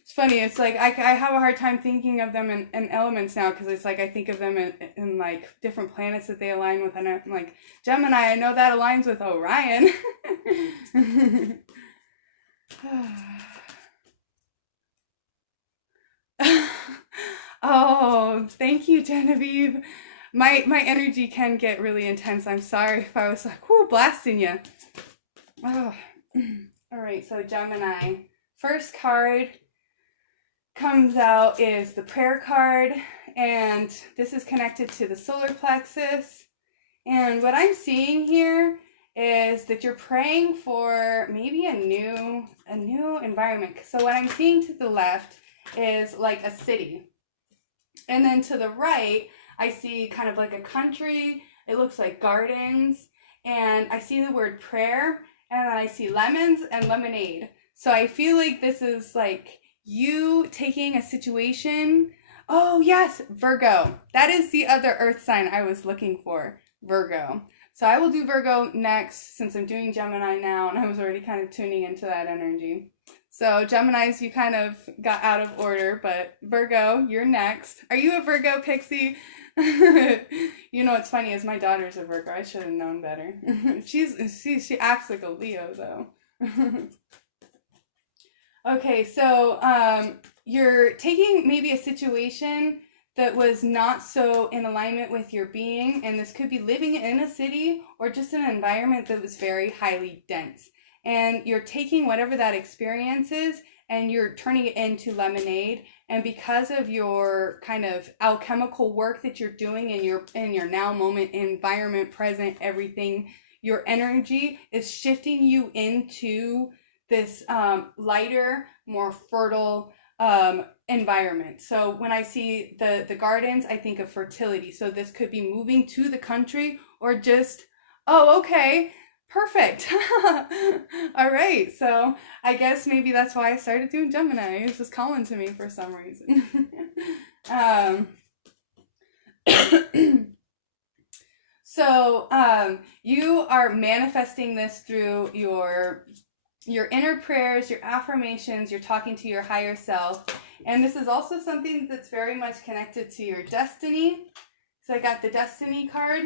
Funny, it's like I have a hard time thinking of them in elements now, because it's like I think of them in like different planets that they align with, and I'm like, Gemini, I know that aligns with Orion. Oh, thank you, Genevieve. My energy can get really intense. I'm sorry if I was like, whoo, blasting you. Oh. All right, so Gemini. First card comes out is the prayer card, and this is connected to the solar plexus. And what I'm seeing here is that you're praying for maybe a new environment. So what I'm seeing to the left is like a city, and then to the right I see kind of like a country. It looks like gardens, and I see the word prayer, and then I see lemons and lemonade. So I feel like this is like you taking a situation. Oh yes, Virgo. That is the other earth sign I was looking for, Virgo. So I will do Virgo next, since I'm doing Gemini now, and I was already kind of tuning into that energy. So Geminis, you kind of got out of order, but Virgo, you're next. Are you a Virgo, Pixie? You know what's funny is my daughter's a Virgo. I should have known better. She acts like a Leo though. Okay, so you're taking maybe a situation that was not so in alignment with your being, and this could be living in a city or just an environment that was very highly dense. And you're taking whatever that experience is and you're turning it into lemonade. And because of your kind of alchemical work that you're doing in your now moment, environment, present, everything, your energy is shifting you into this lighter, more fertile environment. So when I see the gardens, I think of fertility. So this could be moving to the country, or just, oh, okay, perfect. All right, so I guess maybe that's why I started doing Gemini. It's just calling to me for some reason. So you are manifesting this through your your inner prayers, your affirmations, you're talking to your higher self. And this is also something that's very much connected to your destiny. So I got the destiny card.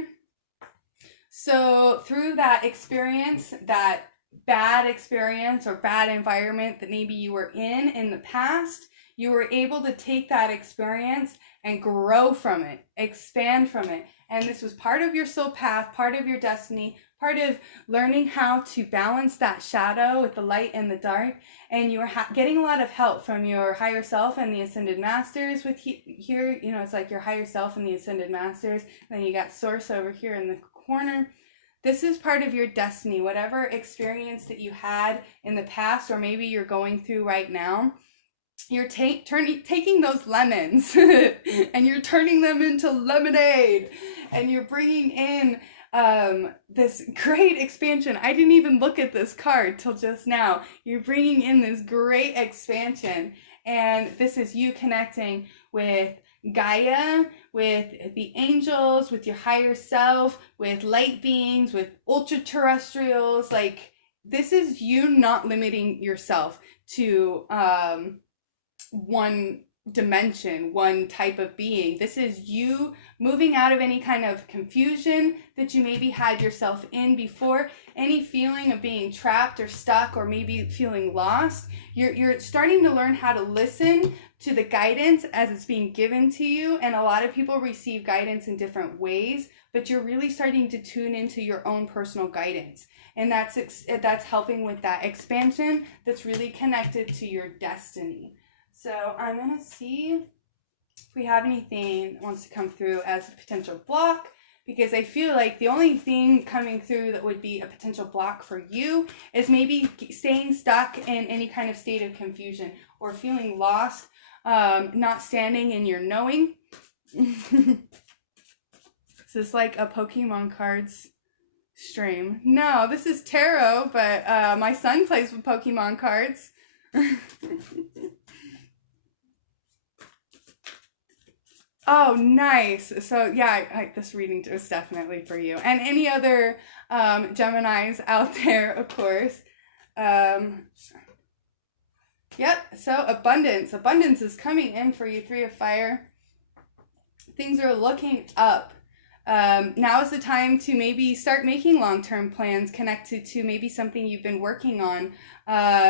So through that experience, that bad experience or bad environment that maybe you were in the past, you were able to take that experience and grow from it, expand from it. And this was part of your soul path, part of your destiny, part of learning how to balance that shadow with the light and the dark. And you were getting a lot of help from your higher self and the ascended masters with here, you know, it's like your higher self and the ascended masters. Then you got source over here in the corner. This is part of your destiny, whatever experience that you had in the past, or maybe you're going through right now. You're taking those lemons and you're turning them into lemonade, and you're bringing in this great expansion. I didn't even look at this card till just now. You're bringing in this great expansion, and this is you connecting with Gaia, with the angels, with your higher self, with light beings, with ultra terrestrials. Like, this is you not limiting yourself to one dimension, one type of being. This is you moving out of any kind of confusion that you maybe had yourself in before, any feeling of being trapped or stuck or maybe feeling lost. You're starting to learn how to listen to the guidance as it's being given to you. And a lot of people receive guidance in different ways, but you're really starting to tune into your own personal guidance. And that's helping with that expansion that's really connected to your destiny. So I'm going to see if we have anything that wants to come through as a potential block, because I feel like the only thing coming through that would be a potential block for you is maybe staying stuck in any kind of state of confusion or feeling lost, not standing in your knowing. Is this like a Pokemon cards stream? No, this is tarot, but my son plays with Pokemon cards. Oh, nice. So yeah, this reading is definitely for you. And any other Geminis out there, of course. Yep, so abundance. Abundance is coming in for you, Three of Fire. Things are looking up. Now is the time to maybe start making long-term plans connected to maybe something you've been working on,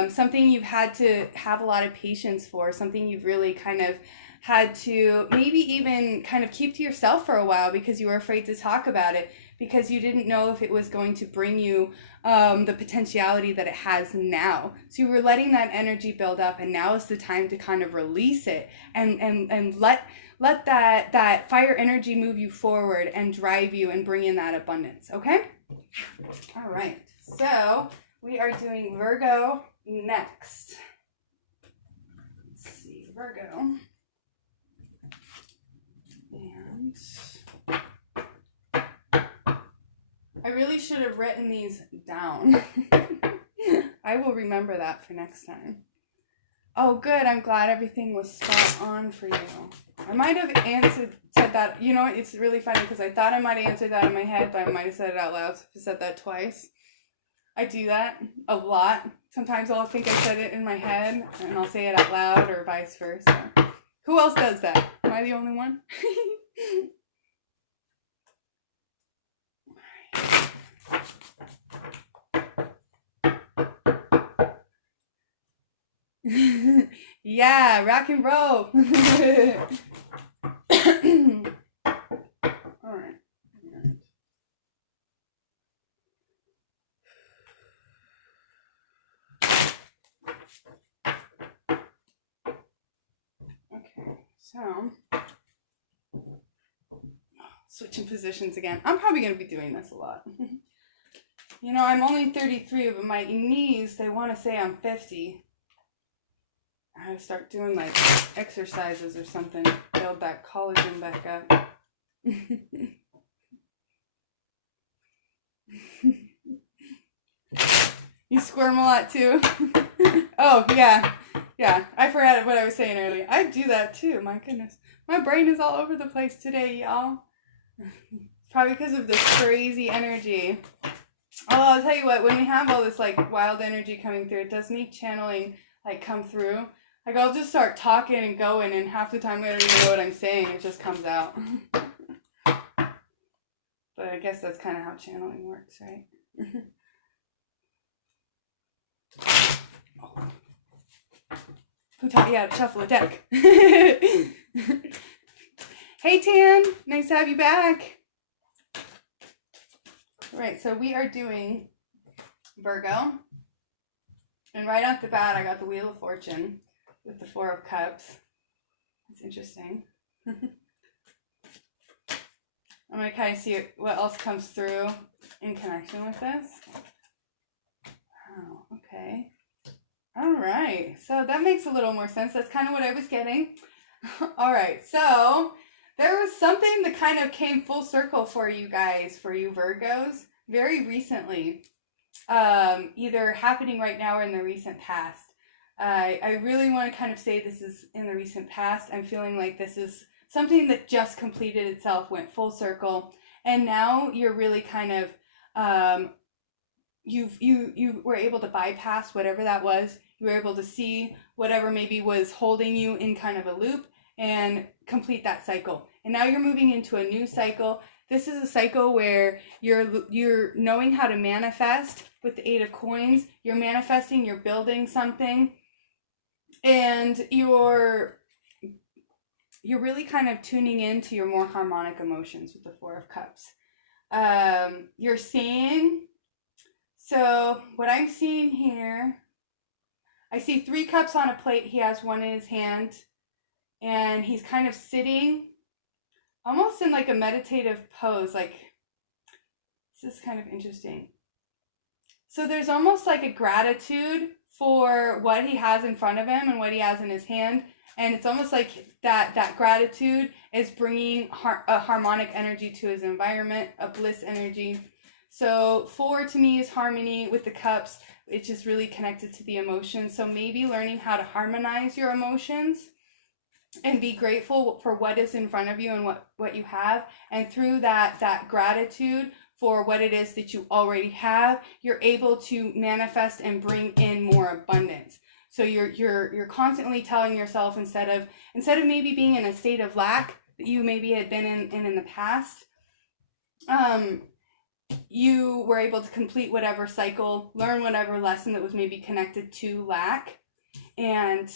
something you've had to have a lot of patience for, something you've really kind of had to maybe even kind of keep to yourself for a while because you were afraid to talk about it, because you didn't know if it was going to bring you the potentiality that it has now. So you were letting that energy build up, and now is the time to kind of release it and let that fire energy move you forward and drive you and bring in that abundance, okay? All right, so we are doing Virgo next. Let's see, Virgo. And I really should have written these down. I will remember that for next time. Oh, good. I'm glad everything was spot on for you. I might have said that. You know, it's really funny because I thought I might have answered that in my head, but I might have said it out loud. So I said that twice. I do that a lot. Sometimes I'll think I said it in my head and I'll say it out loud, or vice versa. Who else does that? Am I the only one? Yeah, rock and roll. All right. Okay, so switching positions again. I'm probably going to be doing this a lot. You know, I'm only 33, but my knees, they want to say I'm 50. I gotta start doing like exercises or something, build that collagen back up. You squirm a lot too? Oh, yeah. Yeah, I forgot what I was saying earlier. I do that too, my goodness. My brain is all over the place today, y'all. Probably because of this crazy energy. Oh, I'll tell you what, when we have all this like wild energy coming through, it does make channeling like come through. Like I'll just start talking and going, and half the time I don't even know what I'm saying. It just comes out. But I guess that's kind of how channeling works, right? Who taught you how to shuffle a deck? Hey Tan, nice to have you back. All right, so we are doing Virgo. And right off the bat, I got the Wheel of Fortune with the Four of Cups. That's interesting. I'm going to kind of see what else comes through in connection with this. Wow, okay. All right, so that makes a little more sense. That's kind of what I was getting. All right, so there was something that kind of came full circle for you guys, for you Virgos, very recently. Either happening right now or in the recent past. I really want to kind of say this is in the recent past. I'm feeling like this is something that just completed itself, went full circle, and now you're really kind of you were able to bypass whatever that was. You were able to see whatever maybe was holding you in kind of a loop and complete that cycle. And now you're moving into a new cycle. This is a cycle where you're knowing how to manifest with the Eight of Coins. You're manifesting, you're building something, and you're really kind of tuning into your more harmonic emotions with the Four of Cups. You're seeing, so what I'm seeing here, I see 3 cups on a plate. He has one in his hand, and he's kind of sitting almost in like a meditative pose. Like, this is kind of interesting. So there's almost like a gratitude for what he has in front of him and what he has in his hand. And it's almost like that gratitude is bringing a harmonic energy to his environment, a bliss energy. So 4 to me is harmony with the cups. It's just really connected to the emotions. So maybe learning how to harmonize your emotions and be grateful for what is in front of you and what you have. And through that gratitude for what it is that you already have, you're able to manifest and bring in more abundance. So you're constantly telling yourself, instead of maybe being in a state of lack that you maybe had been in the past, you were able to complete whatever cycle, learn whatever lesson that was maybe connected to lack, and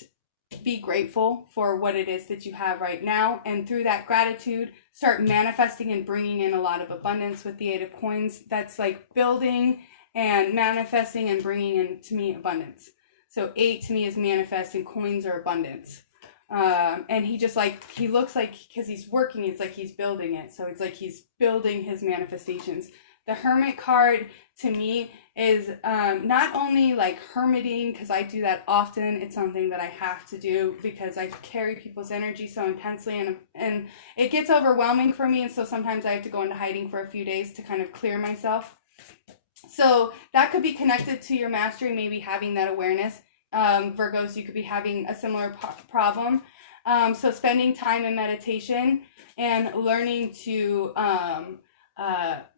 be grateful for what it is that you have right now. And through that gratitude, start manifesting and bringing in a lot of abundance with the Eight of Coins. That's like building and manifesting and bringing in, to me, abundance. So 8 to me is manifesting, coins are abundance. And he just like, he looks like, because he's working, it's like he's building it. So it's like he's building his manifestations. The Hermit card to me is not only like hermiting, because I do that often. It's something that I have to do because I carry people's energy so intensely, and it gets overwhelming for me. And so sometimes I have to go into hiding for a few days to kind of clear myself. So that could be connected to your mastery, maybe having that awareness. Virgos, you could be having a similar problem. So spending time in meditation and learning to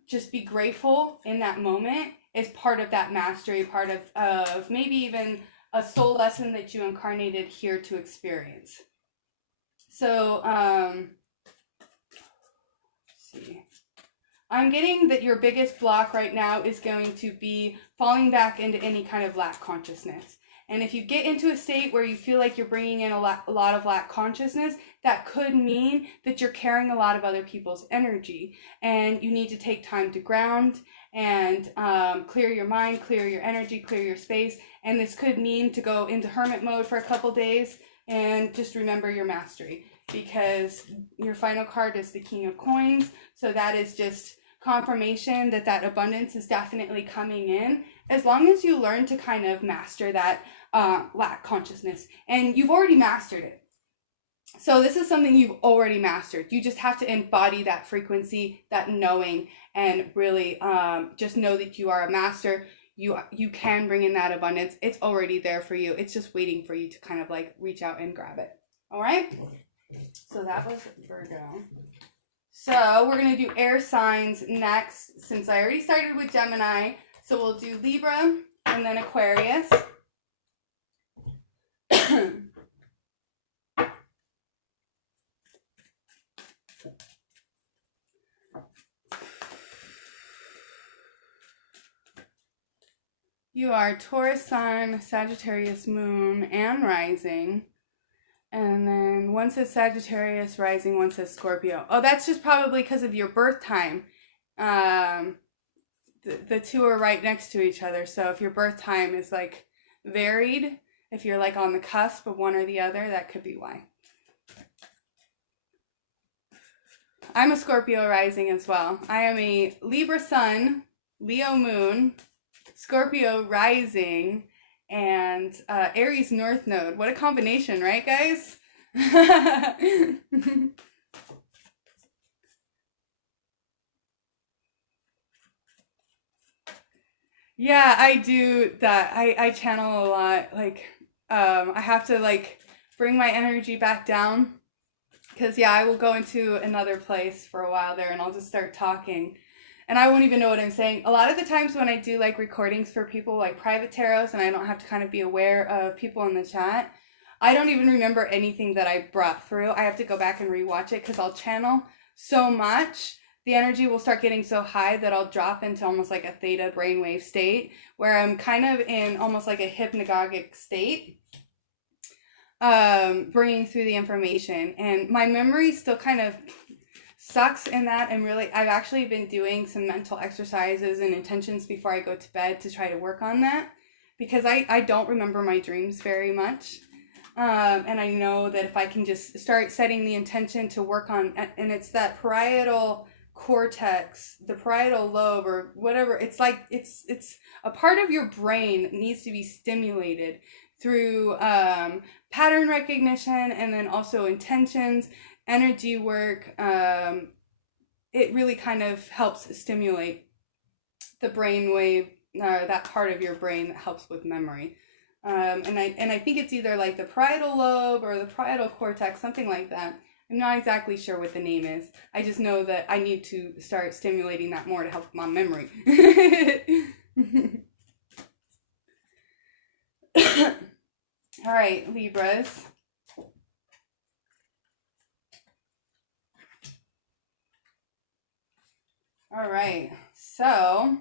just be grateful in that moment is part of that mastery, part of maybe even a soul lesson that you incarnated here to experience. So, let's see. I'm getting that your biggest block right now is going to be falling back into any kind of lack consciousness. And if you get into a state where you feel like you're bringing in a lot of lack consciousness, that could mean that you're carrying a lot of other people's energy, and you need to take time to ground and clear your mind, clear your energy, clear your space. And this could mean to go into hermit mode for a couple days and just remember your mastery, because your final card is the King of Coins. So that is just confirmation that abundance is definitely coming in, as long as you learn to kind of master that lack consciousness. And you've already mastered it. So this is something you've already mastered. You just have to embody that frequency, that knowing, and really just know that you are a master. You can bring in that abundance. It's already there for you. It's just waiting for you to kind of like reach out and grab it. All right? So that was Virgo. So we're going to do air signs next, since I already started with Gemini. So we'll do Libra and then Aquarius. You are Taurus Sun, Sagittarius Moon, and Rising. And then one says Sagittarius Rising, one says Scorpio. Oh, that's just probably because of your birth time. The two are right next to each other. So if your birth time is like varied, if you're like on the cusp of one or the other, that could be why. I'm a Scorpio rising as well. I am a Libra Sun, Leo Moon, Scorpio rising, and Aries North Node. What a combination, right, guys? Yeah, I do that. I channel a lot. Like, I have to like bring my energy back down. Because, yeah, I will go into another place for a while there and I'll just start talking. And I won't even know what I'm saying. A lot of the times when I do like recordings for people like private tarots and I don't have to kind of be aware of people in the chat, I don't even remember anything that I brought through. I have to go back and rewatch it because I'll channel so much. The energy will start getting so high that I'll drop into almost like a theta brainwave state where I'm kind of in almost like a hypnagogic state, bringing through the information. And my memory still kind of sucks in that. And really, I've actually been doing some mental exercises and intentions before I go to bed to try to work on that because I don't remember my dreams very much. And I know that if I can just start setting the intention to work on, and it's that parietal cortex, the parietal lobe or whatever, it's like, it's a part of your brain that needs to be stimulated through pattern recognition and then also intentions, energy work. It really kind of helps stimulate the brain wave, that part of your brain that helps with memory. And I think it's either like the parietal lobe or the parietal cortex, something like that. I'm not exactly sure what the name is. I just know that I need to start stimulating that more to help my memory. All right, Libras. All right, so,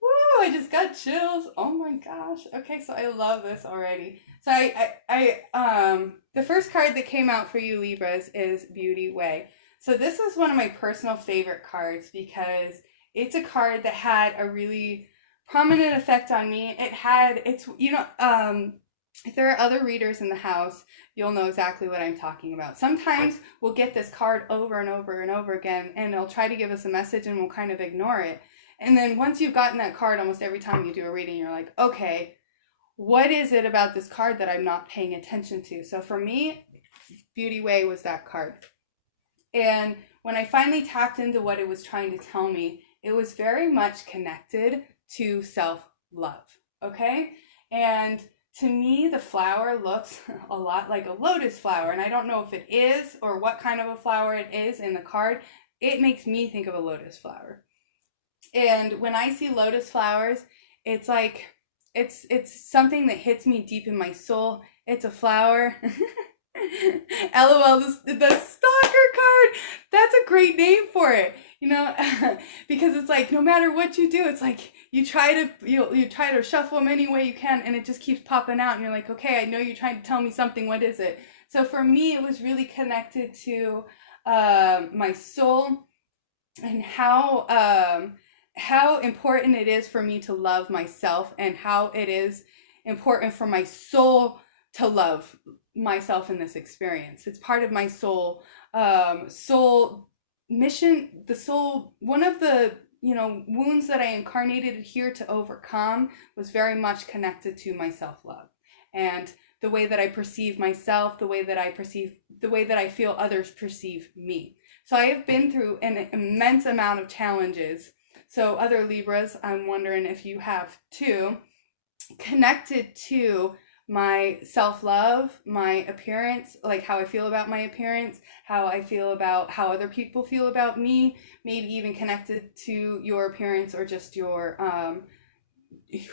woo, I just got chills. Oh my gosh. Okay, so I love this already. So the first card that came out for you Libras is Beauty Way. So this is one of my personal favorite cards because it's a card that had a really prominent effect on me. If there are other readers in the house, you'll know exactly what I'm talking about. Sometimes we'll get this card over and over and over again, and it'll try to give us a message and we'll kind of ignore it. And then once you've gotten that card, almost every time you do a reading, you're like, okay, what is it about this card that I'm not paying attention to? So for me, Beauty Way was that card. And when I finally tapped into what it was trying to tell me, it was very much connected to self-love, okay? And to me, the flower looks a lot like a lotus flower, and I don't know if it is or what kind of a flower it is in the card. It makes me think of a lotus flower. And when I see lotus flowers, it's like, it's something that hits me deep in my soul. It's a flower. LOL, the stalker card. That's a great name for it, you know, because it's like no matter what you do, it's like you try to shuffle them any way you can, and it just keeps popping out, and you're like, okay, I know you're trying to tell me something. What is it? So for me, it was really connected to my soul and how important it is for me to love myself and how it is important for my soul to love myself in this experience. It's part of my soul mission, one of the, wounds that I incarnated here to overcome was very much connected to my self-love and the way that I perceive myself, the way that I feel others perceive me. So I have been through an immense amount of challenges. So other Libras, I'm wondering if you have too, connected to my self-love, my appearance, like how I feel about my appearance, how I feel about how other people feel about me, maybe even connected to your appearance or just your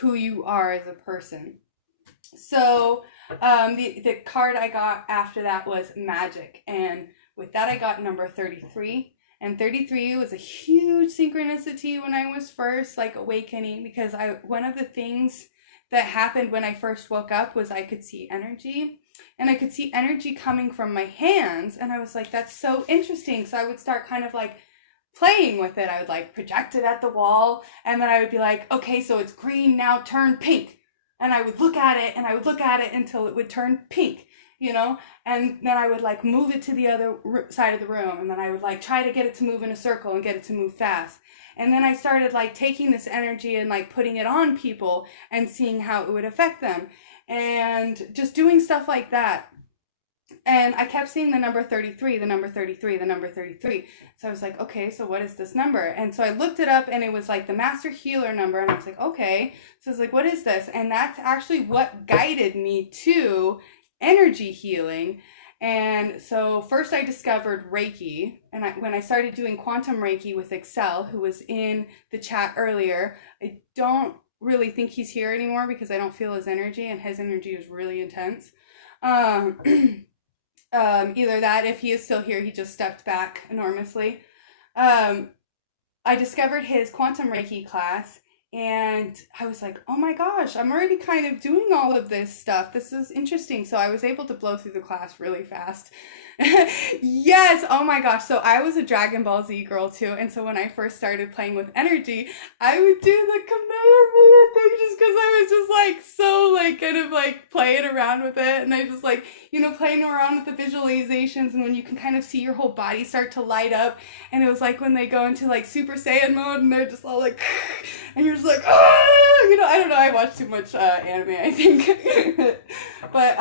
who you are as a person. So the card I got after that was Magic, and with that I got number 33. And 33 was a huge synchronicity when I was first like awakening, because one of the things that happened when I first woke up was I could see energy, and I could see energy coming from my hands, and I was like, that's so interesting. So I would start kind of like playing with it. I would like project it at the wall, and then I would be like, okay, so it's green, now turn pink. And I would look at it, and I would look at it until it would turn pink, you know? And then I would like move it to the other side of the room, and then I would like try to get it to move in a circle and get it to move fast. And then I started like taking this energy and like putting it on people and seeing how it would affect them, and just doing stuff like that. And I kept seeing the number 33, the number 33, the number 33. So I was like, okay, so what is this number? And so I looked it up, and it was like the master healer number. And I was like, okay. So I was like, what is this? And that's actually what guided me to energy healing. And so first I discovered Reiki. And when I started doing quantum Reiki with Excel, who was in the chat earlier, I don't really think he's here anymore because I don't feel his energy, and his energy is really intense. Either that, if he is still here, he just stepped back enormously. I discovered his quantum Reiki class, and I was like, oh my gosh, I'm already kind of doing all of this stuff. This is interesting. So I was able to blow through the class really fast. Yes, oh my gosh. So I was a Dragon Ball Z girl too, and so when I first started playing with energy, I would do the Kamehameha thing just because I was just like so like kind of like playing around with it, and I just like, you know, playing around with the visualizations, and when you can kind of see your whole body start to light up, and it was like when they go into like Super Saiyan mode, and they're just all like, and you're just like, ah, you know, I don't know, I watch too much anime, I think. But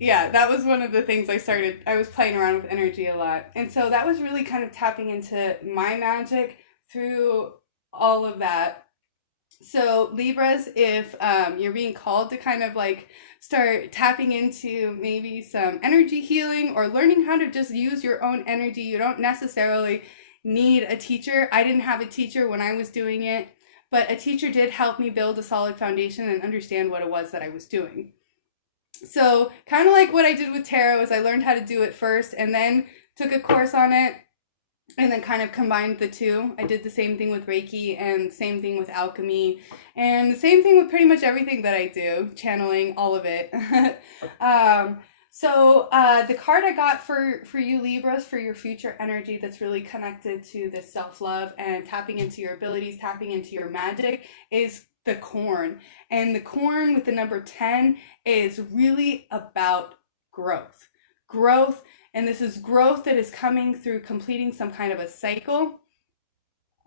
yeah, that was one of the things I was playing around with energy a lot. And so that was really kind of tapping into my magic through all of that. So Libras, if you're being called to kind of like start tapping into maybe some energy healing or learning how to just use your own energy, you don't necessarily need a teacher. I didn't have a teacher when I was doing it, but a teacher did help me build a solid foundation and understand what it was that I was doing. So kind of like what I did with tarot is I learned how to do it first and then took a course on it and then kind of combined the two. I did the same thing with Reiki and same thing with alchemy and the same thing with pretty much everything that I do, channeling, all of it. So the card I got for you Libras, for your future energy that's really connected to this self-love and tapping into your abilities, tapping into your magic, is the corn. And the corn with the number 10 is really about growth. Growth, and this is growth that is coming through completing some kind of a cycle.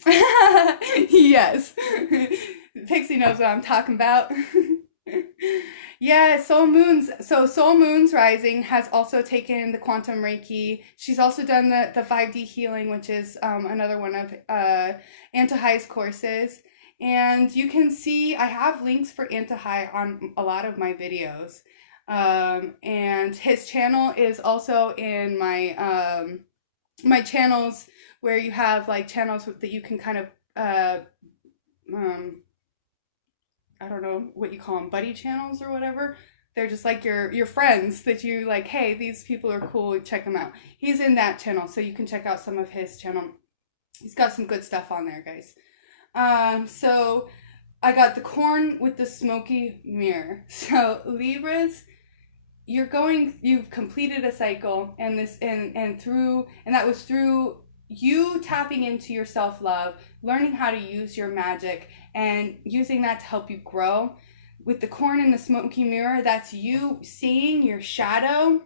Yes. Pixie knows what I'm talking about. Yeah, Soul Moons. So Soul Moons Rising has also taken the Quantum Reiki. She's also done the 5D healing, which is another one of Antahai's courses. And you can see I have links for Antahai on a lot of my videos. And his channel is also in my my channels, where you have like channels that you can kind of I don't know what you call them, buddy channels or whatever. They're just like your friends that you like, hey, these people are cool, check them out. He's in that channel, so you can check out some of his channel. He's got some good stuff on there, guys. So I got the corn with the smoky mirror. So Libras, you've completed a cycle, and that was through you tapping into your self-love, learning how to use your magic, and using that to help you grow. With the corn and the smoky mirror, that's you seeing your shadow,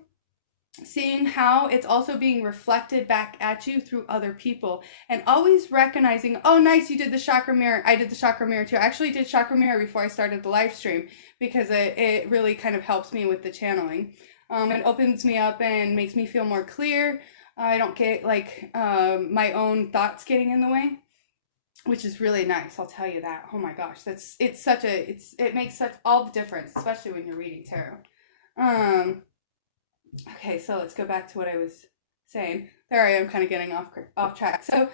seeing how it's also being reflected back at you through other people, and always recognizing, oh nice, you did the chakra mirror. I did the chakra mirror too. I actually did chakra mirror before I started the live stream, because it really kind of helps me with the channeling. It opens me up and makes me feel more clear. I don't get like my own thoughts getting in the way, which is really nice, I'll tell you that. Oh my gosh, it makes such all the difference, especially when you're reading tarot. Okay, so let's go back to what I was saying. There I am, kind of getting off track. So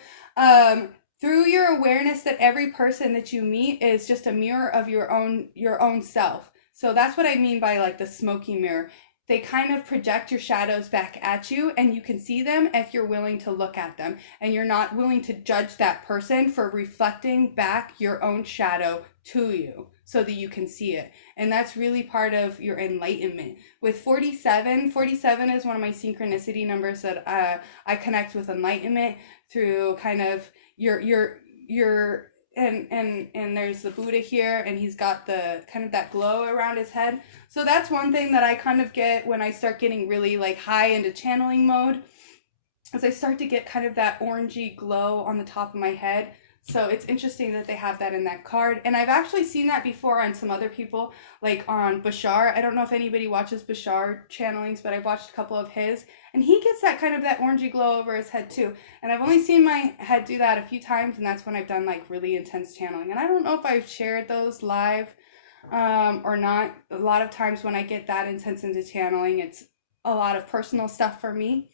through your awareness that every person that you meet is just a mirror of your own self. So that's what I mean by like the smoky mirror. They kind of project your shadows back at you, and you can see them if you're willing to look at them, and you're not willing to judge that person for reflecting back your own shadow to you so that you can see it. And that's really part of your enlightenment. With 47 is one of my synchronicity numbers that I connect with enlightenment through kind of your and there's the Buddha here, and he's got the kind of that glow around his head. So that's one thing that I kind of get when I start getting really like high into channeling mode, as I start to get kind of that orangey glow on the top of my head. So it's interesting that they have that in that card. And I've actually seen that before on some other people, like on Bashar. I don't know if anybody watches Bashar channelings, but I've watched a couple of his. And he gets that kind of that orangey glow over his head too. And I've only seen my head do that a few times, and that's when I've done like really intense channeling. And I don't know if I've shared those live or not. A lot of times when I get that intense into channeling, it's a lot of personal stuff for me.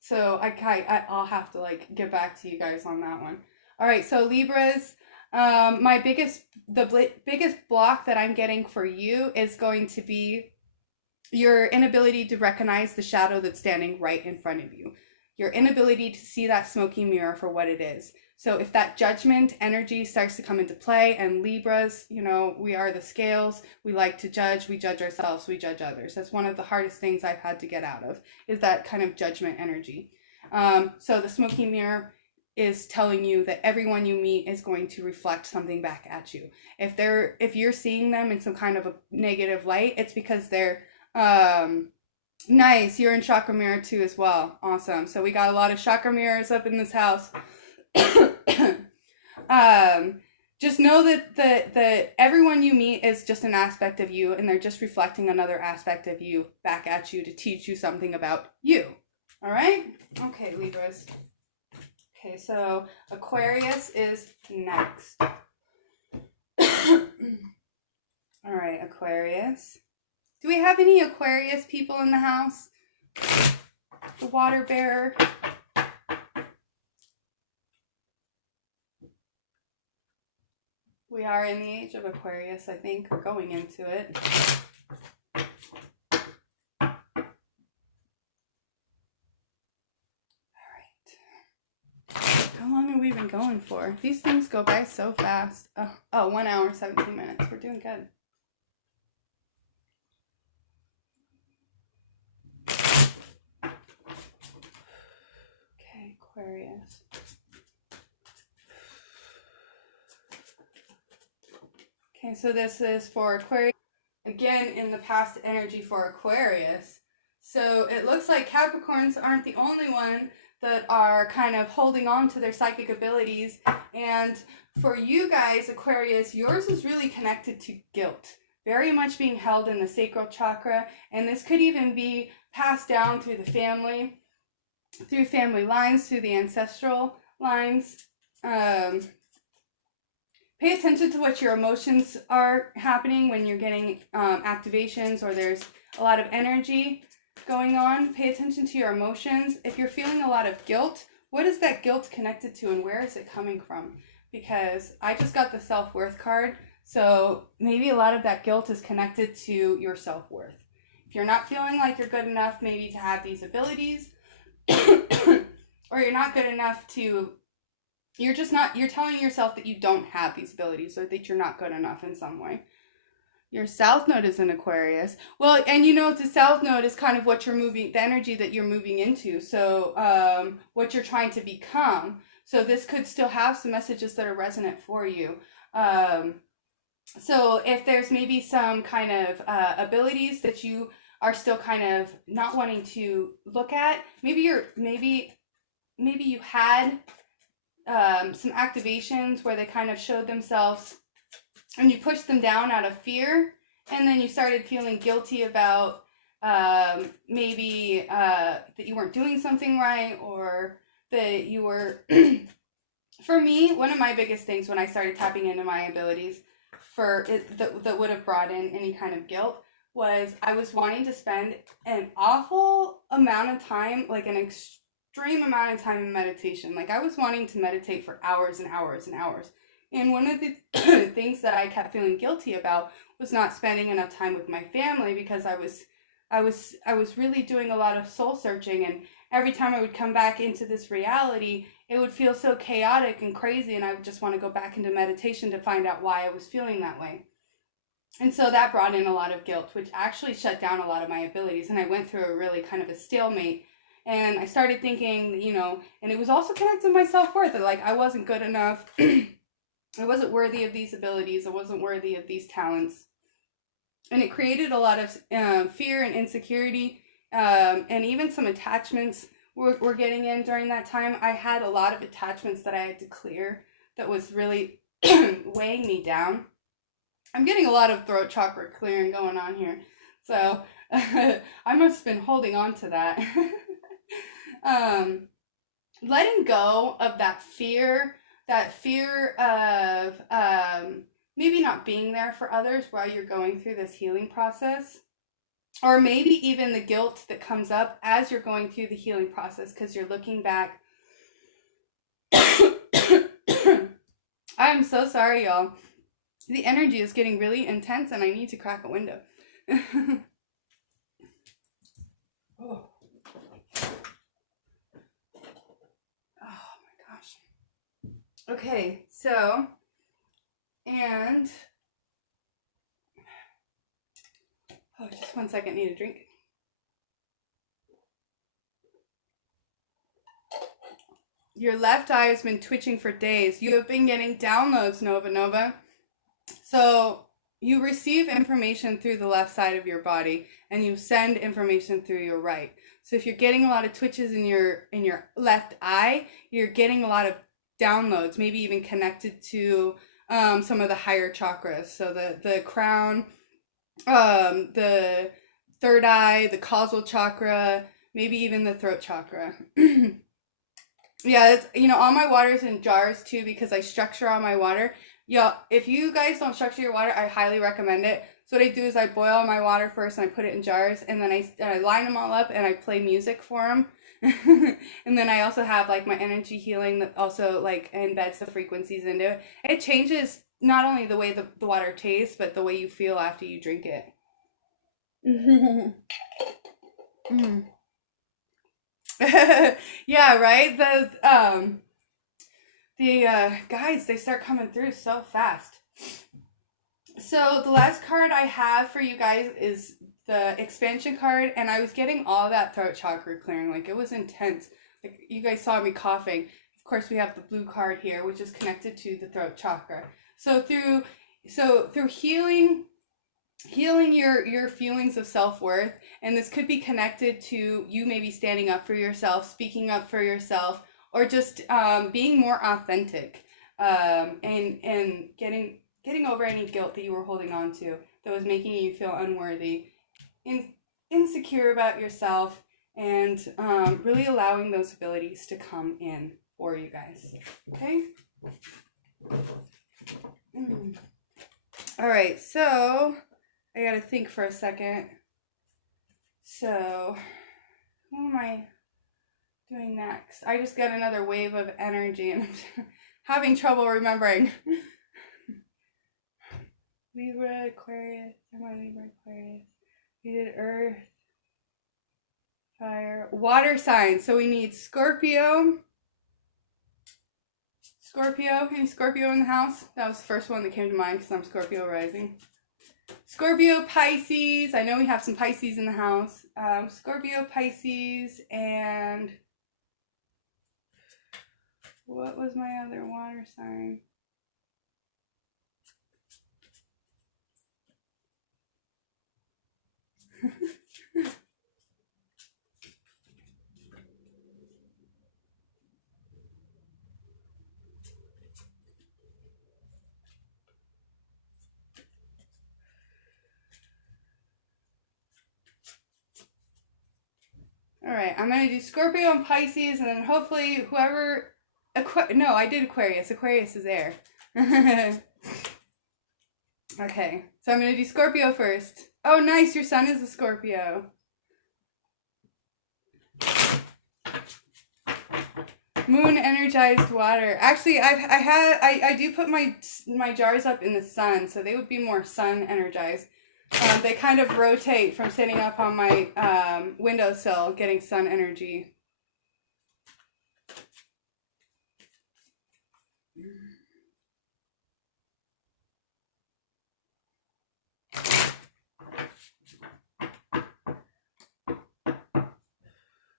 So I'll have to like get back to you guys on that one. All right, so Libras, the biggest block that I'm getting for you is going to be your inability to recognize the shadow that's standing right in front of you. Your inability to see that smoky mirror for what it is. So if that judgment energy starts to come into play, and Libras, you know, we are the scales, we like to judge, we judge ourselves, we judge others. That's one of the hardest things I've had to get out of, is that kind of judgment energy. So the smoky mirror is telling you that everyone you meet is going to reflect something back at you. If you're seeing them in some kind of a negative light, it's because they're nice. You're in chakra mirror too as well. Awesome. So we got a lot of chakra mirrors up in this house. Just know that everyone you meet is just an aspect of you, and they're just reflecting another aspect of you back at you to teach you something about you. All right? Okay, Libras. Okay, so Aquarius is next. All right, Aquarius. Do we have any Aquarius people in the house? The water bearer. We are in the age of Aquarius, I think, or going into it. All right. How long have we been going for? These things go by so fast. Oh, 1 hour, 17 minutes. We're doing good. Okay, Aquarius. Okay, so this is for Aquarius. Again, in the past energy for Aquarius. So it looks like Capricorns aren't the only one that are kind of holding on to their psychic abilities. And for you guys, Aquarius, yours is really connected to guilt. Very much being held in the sacral chakra. And this could even be passed down through the family, through family lines, through the ancestral lines. Pay attention to what your emotions are happening when you're getting activations, or there's a lot of energy going on. Pay attention to your emotions. If you're feeling a lot of guilt, what is that guilt connected to, and where is it coming from? Because I just got the self-worth card, so maybe a lot of that guilt is connected to your self-worth. If you're not feeling like you're good enough maybe to have these abilities, or you're not good enough to... You're telling yourself that you don't have these abilities, or that you're not good enough in some way. Your South Node is in Aquarius. Well, and you know, the South Node is kind of what you're moving, the energy that you're moving into. So, what you're trying to become. So this could still have some messages that are resonant for you. So if there's maybe some kind of abilities that you are still kind of not wanting to look at, maybe you had some activations where they kind of showed themselves and you pushed them down out of fear, and then you started feeling guilty about maybe that you weren't doing something right, or that you were... For me, one of my biggest things when I started tapping into my abilities that would have brought in any kind of guilt was I was wanting to spend an awful amount of time, like an extreme amount of time in meditation. Like I was wanting to meditate for hours and hours and hours. And one of the things that I kept feeling guilty about was not spending enough time with my family, because I was really doing a lot of soul searching, and every time I would come back into this reality, it would feel so chaotic and crazy, and I would just want to go back into meditation to find out why I was feeling that way. And so that brought in a lot of guilt, which actually shut down a lot of my abilities, and I went through a really kind of a stalemate. And I started thinking, you know, and it was also connected to my self-worth, that like I wasn't good enough. I wasn't worthy of these abilities. I wasn't worthy of these talents. And it created a lot of fear and insecurity, and even some attachments were getting in during that time. I had a lot of attachments that I had to clear that was really weighing me down. I'm getting a lot of throat chakra clearing going on here. So I must have been holding on to that. Letting go of that fear of maybe not being there for others while you're going through this healing process, or maybe even the guilt that comes up as you're going through the healing process because you're looking back. I'm so sorry, y'all. The energy is getting really intense and I need to crack a window. Oh. Okay, so, and, just 1 second, need a drink. Your left eye has been twitching for days. You have been getting downloads, Nova. So, you receive information through the left side of your body, and you send information through your right. So if you're getting a lot of twitches in your left eye, you're getting a lot of downloads, maybe even connected to some of the higher chakras. So the crown, the third eye, the causal chakra, maybe even the throat chakra. Yeah, it's, you know, all my water's in jars too, because I structure all my water. Yeah, if you guys don't structure your water, I highly recommend it. So what I do is I boil my water first and I put it in jars, and then I line them all up and I play music for them. And then I also have like my energy healing that also like embeds the frequencies into it. It changes not only the way the water tastes, but the way you feel after you drink it. Yeah, right? The guides, they start coming through so fast. So the last card I have for you guys is the expansion card, and I was getting all that throat chakra clearing. Like, it was intense. Like, you guys saw me coughing. Of course, we have the blue card here, which is connected to the throat chakra. So through healing your feelings of self-worth, and this could be connected to you maybe standing up for yourself, speaking up for yourself, or just being more authentic, and getting over any guilt that you were holding on to that was making you feel unworthy, insecure about yourself, and really allowing those abilities to come in for you guys. Okay? All right, so I gotta think for a second. So, who am I doing next? I just got another wave of energy and I'm having trouble remembering. Libra, Aquarius, Libra, Aquarius. We did Earth, Fire, Water signs. So we need Scorpio. Any Scorpio in the house? That was the first one that came to mind because I'm Scorpio rising. Scorpio, Pisces. I know we have some Pisces in the house. Scorpio, Pisces, and what was my other water sign? All right, I'm going to do Scorpio and Pisces, and then hopefully whoever... No, I did Aquarius. Aquarius is air. Okay, so I'm going to do Scorpio first. Oh, nice. Your sun is a Scorpio. Moon energized water. Actually, I do put my jars up in the sun, so they would be more sun energized. They kind of rotate from sitting up on my windowsill, getting sun energy.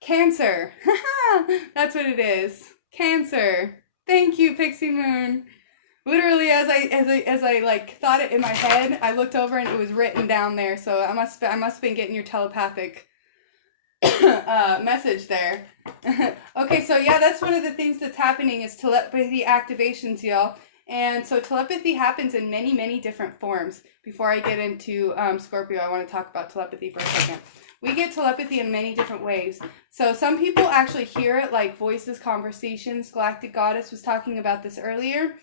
Cancer. That's what it is. Cancer. Thank you, Pixie Moon. Literally, as I like thought it in my head, I looked over and it was written down there. So I must have been getting your telepathic message there. Okay, so yeah, that's one of the things that's happening is telepathy activations, y'all. And so telepathy happens in many, many different forms. Before I get into Scorpio, I want to talk about telepathy for a second. We get telepathy in many different ways. So some people actually hear it like voices, conversations. Galactic Goddess was talking about this earlier.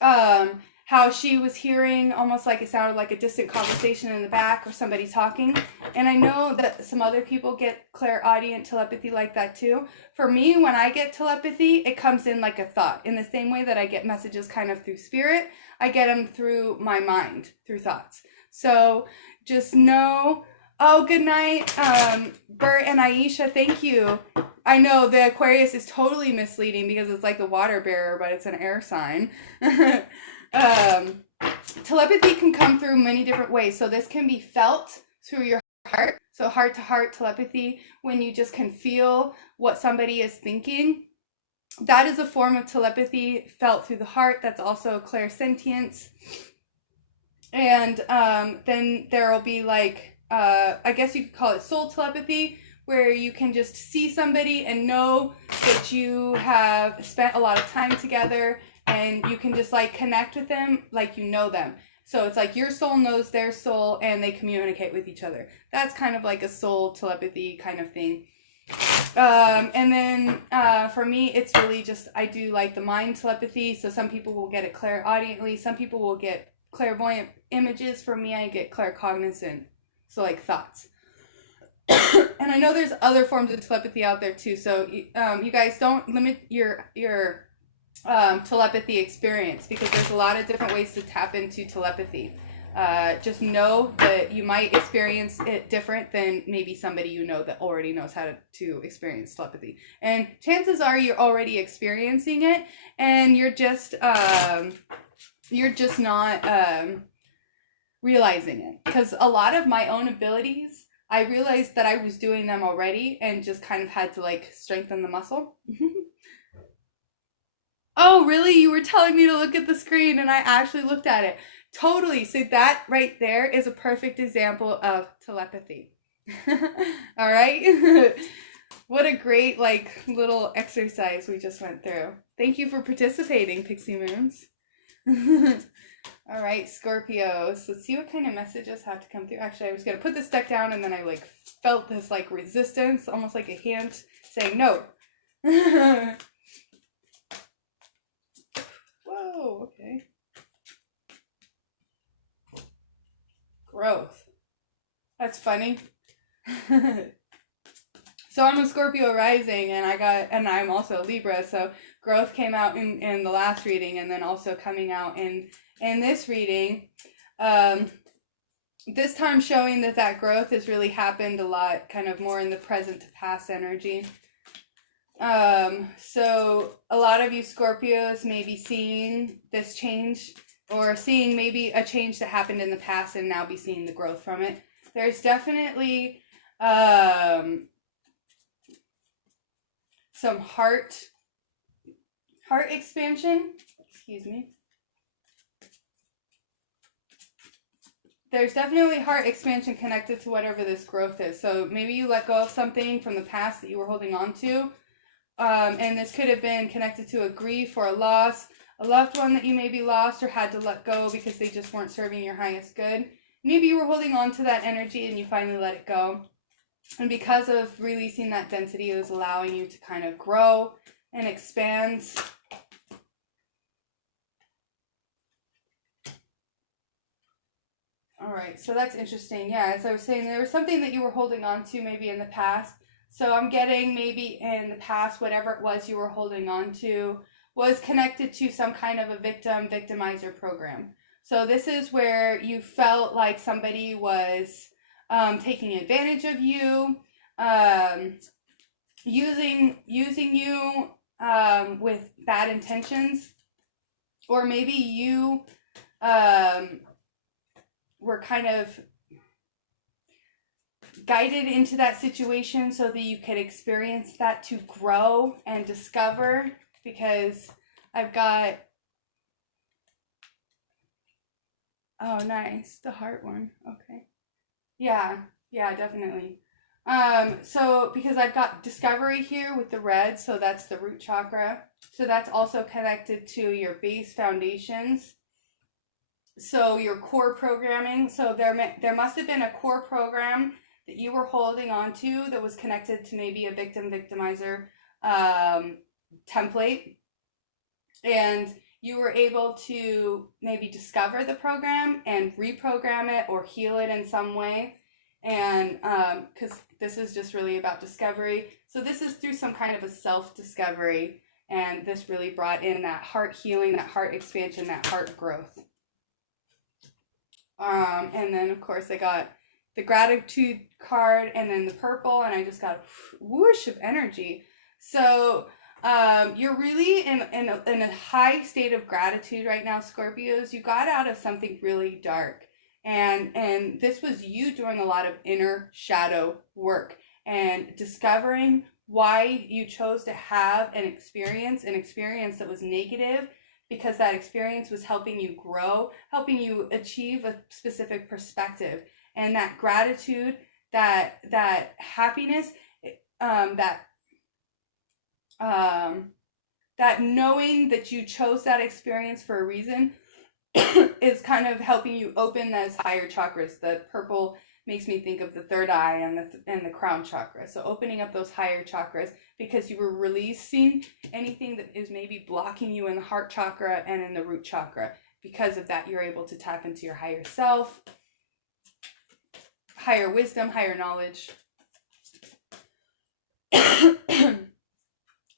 How she was hearing almost like it sounded like a distant conversation in the back or somebody talking. And I know that some other people get clairaudient telepathy like that too. For me, when I get telepathy, it comes in like a thought. In the same way that I get messages kind of through spirit, I get them through my mind, through thoughts. So just know... Oh, good night, Bert and Aisha, thank you. I know the Aquarius is totally misleading because it's like the water bearer, but it's an air sign. Telepathy can come through many different ways. So this can be felt through your heart. So heart-to-heart telepathy, when you just can feel what somebody is thinking. That is a form of telepathy felt through the heart. That's also clairsentience. And then there will be like... I guess you could call it soul telepathy, where you can just see somebody and know that you have spent a lot of time together and you can just like connect with them like you know them. So it's like your soul knows their soul and they communicate with each other. That's kind of like a soul telepathy kind of thing. And then for me, it's really just, I do like the mind telepathy. So some people will get it clairaudiently. Some people will get clairvoyant images. For me, I get claircognizant. So like thoughts. And I know there's other forms of telepathy out there too. So you guys don't limit your telepathy experience because there's a lot of different ways to tap into telepathy. Just know that you might experience it different than maybe somebody you know that already knows how to experience telepathy. And chances are you're already experiencing it and you're just not realizing it. Because a lot of my own abilities, I realized that I was doing them already and just kind of had to like strengthen the muscle. Oh, really? You were telling me to look at the screen and I actually looked at it. Totally. So that right there is a perfect example of telepathy. All right. What a great like little exercise we just went through. Thank you for participating, Pixie Moons. All right, Scorpios. Let's see what kind of messages have to come through. Actually, I was going to put this deck down and then I like felt this like resistance, almost like a hint saying no. Whoa, okay. Growth. That's funny. So I'm a Scorpio rising and I'm also a Libra, so growth came out in the last reading and then also coming out in this reading. This time showing that growth has really happened a lot, kind of more in the present to past energy. So a lot of you Scorpios may be seeing this change or seeing maybe a change that happened in the past and now be seeing the growth from it. There's definitely some heart expansion. Excuse me. There's definitely heart expansion connected to whatever this growth is. So maybe you let go of something from the past that you were holding on to. And this could have been connected to a grief or a loss, a loved one that you maybe lost or had to let go because they just weren't serving your highest good. Maybe you were holding on to that energy and you finally let it go. And because of releasing that density, it was allowing you to kind of grow and expand. All right, so that's interesting. Yeah, as I was saying, there was something that you were holding on to maybe in the past, So I'm getting maybe in the past, whatever it was you were holding on to was connected to some kind of a victimizer program. So this is where you felt like somebody was taking advantage of you, using you with bad intentions, or maybe you were kind of guided into that situation so that you could experience that to grow and discover, because I've got, oh nice, the heart one, okay. Yeah, definitely. So because I've got discovery here with the red, so that's the root chakra. So that's also connected to your base foundations. So your core programming. So there must have been a core program that you were holding on to that was connected to maybe a victimizer template. And you were able to maybe discover the program and reprogram it or heal it in some way. And because this is just really about discovery. So this is through some kind of a self-discovery. And this really brought in that heart healing, that heart expansion, that heart growth. And then, of course, I got the gratitude card and then the purple. And I just got a whoosh of energy. So you're really in a high state of gratitude right now, Scorpios. You got out of something really dark. And this was you doing a lot of inner shadow work and discovering why you chose to have an experience that was negative, because that experience was helping you grow, helping you achieve a specific perspective. And that gratitude, that happiness, that knowing that you chose that experience for a reason is kind of helping you open those higher chakras. The purple makes me think of the third eye and the crown chakra. So opening up those higher chakras because you were releasing anything that is maybe blocking you in the heart chakra and in the root chakra. Because of that, you're able to tap into your higher self, higher wisdom, higher knowledge.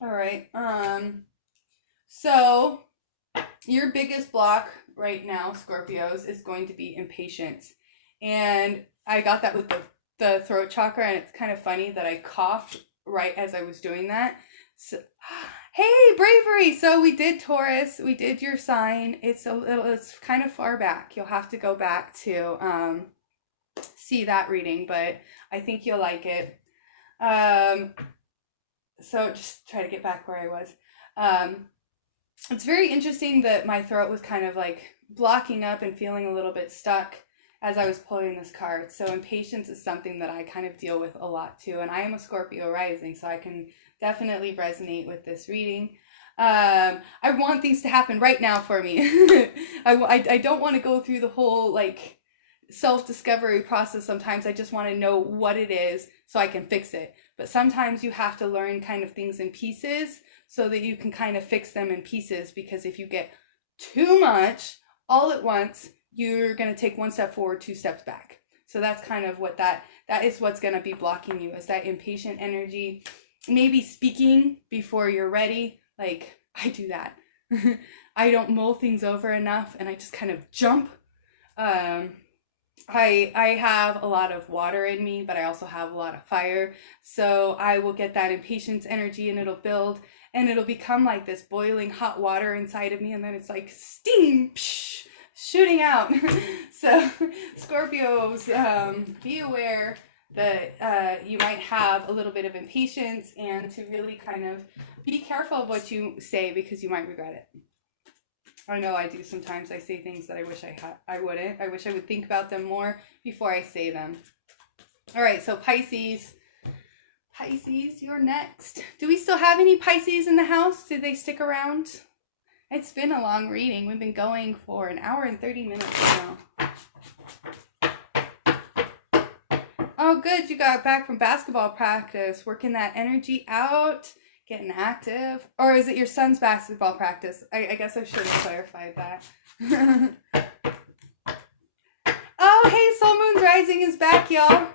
All right. So your biggest block right now, Scorpios, is going to be impatience. And I got that with the throat chakra, and it's kind of funny that I coughed right as I was doing that. So, hey, bravery! So we did Taurus, we did your sign. It's kind of far back. You'll have to go back to see that reading, but I think you'll like it. So just try to get back where I was. It's very interesting that my throat was kind of like blocking up and feeling a little bit stuck as I was pulling this card. So impatience is something that I kind of deal with a lot too. And I am a Scorpio rising, so I can definitely resonate with this reading. I want things to happen right now for me. I don't want to go through the whole like self-discovery process. Sometimes I just want to know what it is so I can fix it. But sometimes you have to learn kind of things in pieces so that you can kind of fix them in pieces, because if you get too much all at once, you're going to take one step forward, two steps back. So that's kind of what that is what's going to be blocking you, is that impatient energy. Maybe speaking before you're ready. Like, I do that. I don't mull things over enough and I just kind of jump. I have a lot of water in me, but I also have a lot of fire. So I will get that impatience energy and it'll build and it'll become like this boiling hot water inside of me. And then it's like steam shooting out. So Scorpios, be aware that you might have a little bit of impatience, and to really kind of be careful of what you say because you might regret it. I know I do sometimes. I say things that I wish I wouldn't. I wish I would think about them more before I say them. All right, so Pisces. Pisces, you're next. Do we still have any Pisces in the house? Did they stick around? It's been a long reading. We've been going for an hour and 30 minutes now. Oh, good. You got back from basketball practice, working that energy out. Getting active. Or is it your son's basketball practice? I guess I should have clarified that. Oh, hey, Soul Moon's Rising is back, y'all.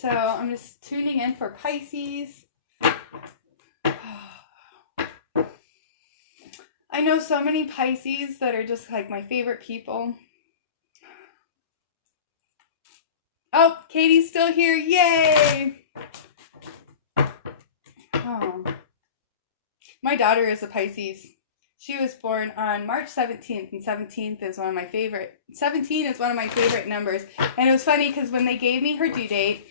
so I'm just tuning in for Pisces. I know so many Pisces that are just like my favorite people. Oh, Katie's still here. Yay! Oh. My daughter is a Pisces. She was born on March 17th, and 17th is one of my favorite. 17 is one of my favorite numbers. And it was funny because when they gave me her due date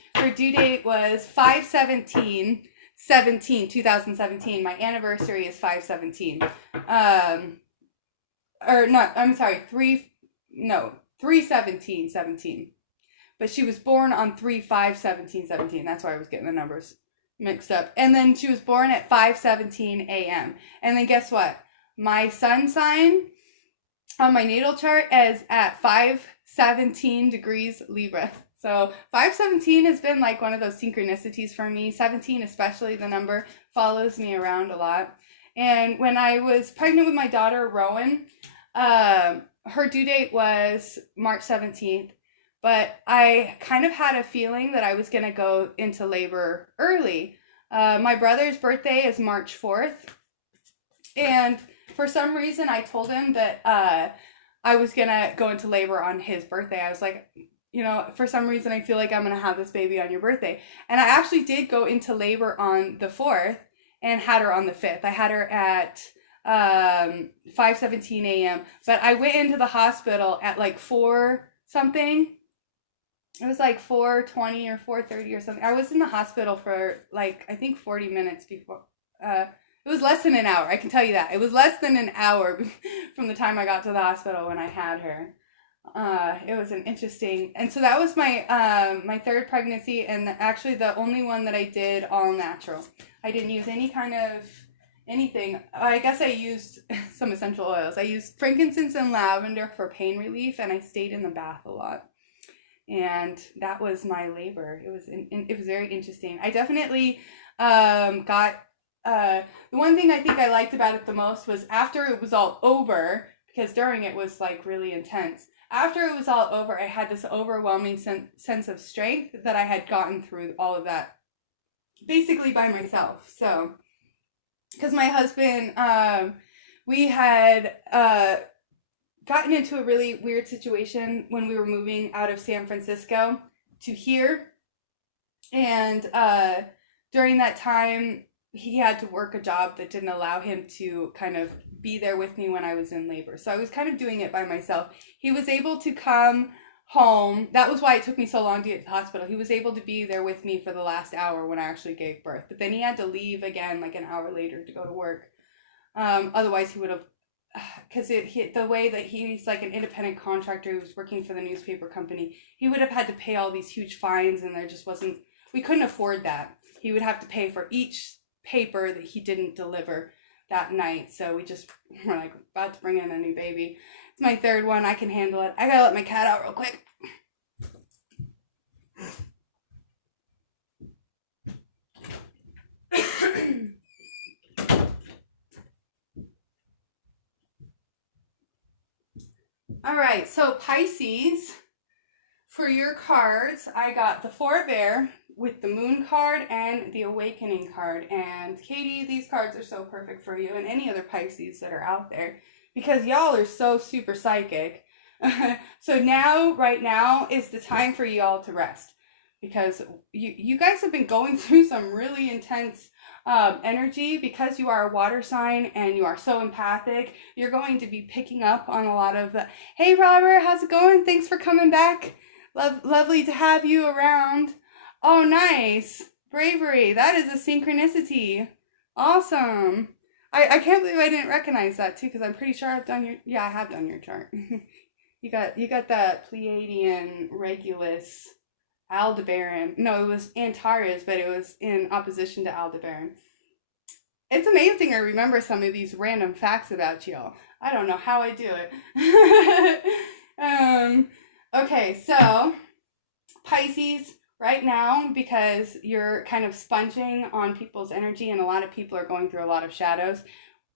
was 5/17/2017. My anniversary is 5/17. Or not, I'm sorry, 3/17/17. But she was born on 3/5/17/17. That's why I was getting the numbers mixed up. And then she was born at 5:17 a.m. And then guess what? My sun sign on my natal chart is at 5:17 degrees Libra. So 5:17 has been like one of those synchronicities for me. 17, especially the number, follows me around a lot. And when I was pregnant with my daughter, Rowan, her due date was March 17th. But I kind of had a feeling that I was going to go into labor early. My brother's birthday is March 4th. And for some reason, I told him that I was going to go into labor on his birthday. I was like, you know, for some reason, I feel like I'm going to have this baby on your birthday. And I actually did go into labor on the 4th and had her on the 5th. I had her at 5:17 a.m. But I went into the hospital at like 4 something. It was like 4:20 or 4:30 or something. I was in the hospital for like, I think 40 minutes before. It was less than an hour. I can tell you that. It was less than an hour from the time I got to the hospital when I had her. It was an interesting, and so that was my my third pregnancy, and actually the only one that I did all natural. I didn't use any kind of anything. I guess I used some essential oils. I used frankincense and lavender for pain relief, and I stayed in the bath a lot. And that was my labor. It was very interesting. I definitely got the one thing I think I liked about it the most was after it was all over, because during it was like really intense. After it was all over, I had this overwhelming sense of strength that I had gotten through all of that basically by myself. So, because my husband, we had gotten into a really weird situation when we were moving out of San Francisco to here. And during that time, he had to work a job that didn't allow him to kind of be there with me when I was in labor. So I was kind of doing it by myself. He was able to come home. That was why it took me so long to get to the hospital. He was able to be there with me for the last hour when I actually gave birth. But then he had to leave again like an hour later to go to work. Otherwise, he would have, because the way that he's like an independent contractor who was working for the newspaper company, he would have had to pay all these huge fines, and there just wasn't, we couldn't afford that. He would have to pay for each paper that he didn't deliver that night. So we just were like about to bring in a new baby. It's my third one. I can handle it. I gotta let my cat out real quick. All right, so Pisces, for your cards, I got the Four of Air with the Moon card and the Awakening card. And Katie, these cards are so perfect for you and any other Pisces that are out there, because y'all are so super psychic. So now, right now, is the time for y'all to rest, because you guys have been going through some really intense energy. Because you are a water sign and you are so empathic, you're going to be picking up on a lot of the, hey Robert, how's it going? Thanks for coming back. Lovely to have you around. Oh, nice. Bravery. That is a synchronicity. Awesome. I can't believe I didn't recognize that too, because I'm pretty sure I've done I have done your chart. You got that Pleiadian Regulus Aldebaran. No, it was Antares, but it was in opposition to Aldebaran. It's amazing I remember some of these random facts about y'all. I don't know how I do it. Okay, so Pisces, right now, because you're kind of sponging on people's energy and a lot of people are going through a lot of shadows,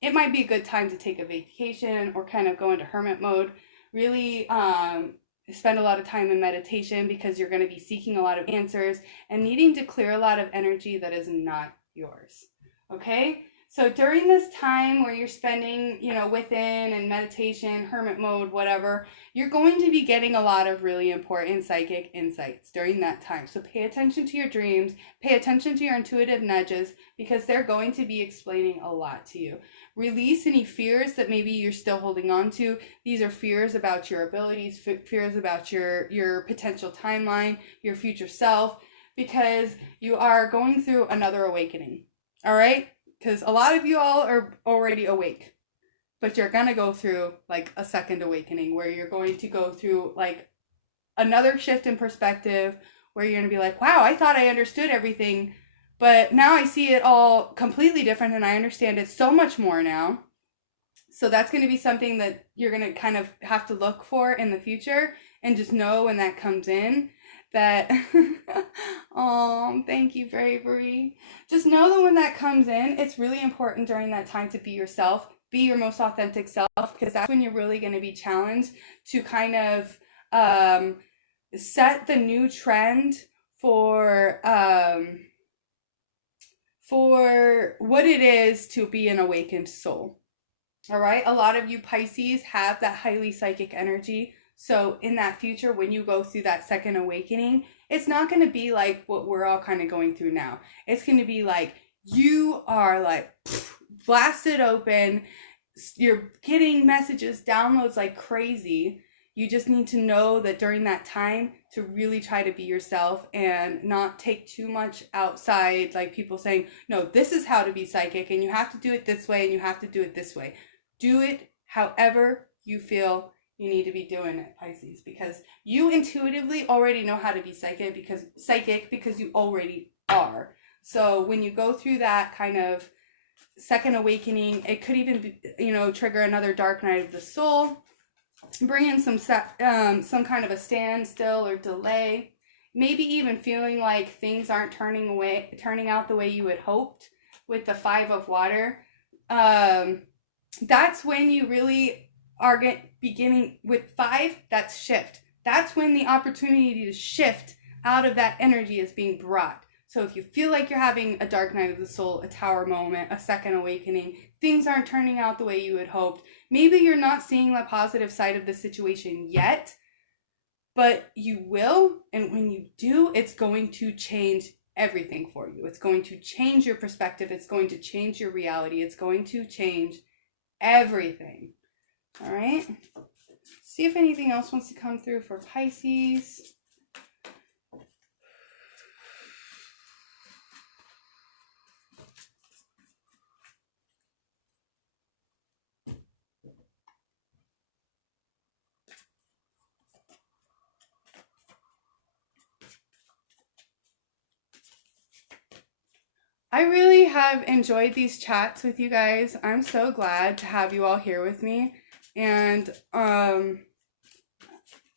it might be a good time to take a vacation or kind of go into hermit mode. Really spend a lot of time in meditation because you're going to be seeking a lot of answers and needing to clear a lot of energy that is not yours. Okay? So during this time where you're spending, you know, within and meditation, hermit mode, whatever, you're going to be getting a lot of really important psychic insights during that time. So pay attention to your dreams, pay attention to your intuitive nudges, because they're going to be explaining a lot to you. Release any fears that maybe you're still holding on to. These are fears about your abilities, fears about your potential timeline, your future self, because you are going through another awakening. All right? Because a lot of you all are already awake, but you're going to go through like a second awakening where you're going to go through like another shift in perspective where you're going to be like, wow, I thought I understood everything, but now I see it all completely different and I understand it so much more now. So that's going to be something that you're going to kind of have to look for in the future, and just know when that comes in that, oh, thank you, Bravery. Just know that when that comes in, it's really important during that time to be yourself, be your most authentic self, because that's when you're really going to be challenged to kind of set the new trend for what it is to be an awakened soul. All right, a lot of you Pisces have that highly psychic energy. So in that future, when you go through that second awakening, it's not going to be like what we're all kind of going through now. It's going to be like you are like blasted open. You're getting messages, downloads like crazy. You just need to know that during that time to really try to be yourself and not take too much outside, like people saying, no, this is how to be psychic and you have to do it this way and you have to do it this way. Do it however you feel you need to be doing it, Pisces, because you intuitively already know how to be psychic because you already are. So when you go through that kind of second awakening, it could even be, you know, trigger another dark night of the soul, bring in some kind of a standstill or delay, maybe even feeling like things aren't turning out the way you had hoped with the 5 of water. That's when you really are beginning with 5, that's shift. That's when the opportunity to shift out of that energy is being brought. So if you feel like you're having a dark night of the soul, a tower moment, a second awakening, things aren't turning out the way you had hoped, maybe you're not seeing the positive side of the situation yet, but you will. And when you do, it's going to change everything for you. It's going to change your perspective. It's going to change your reality. It's going to change everything. All right. See if anything else wants to come through for Pisces. I really have enjoyed these chats with you guys. I'm so glad to have you all here with me. And I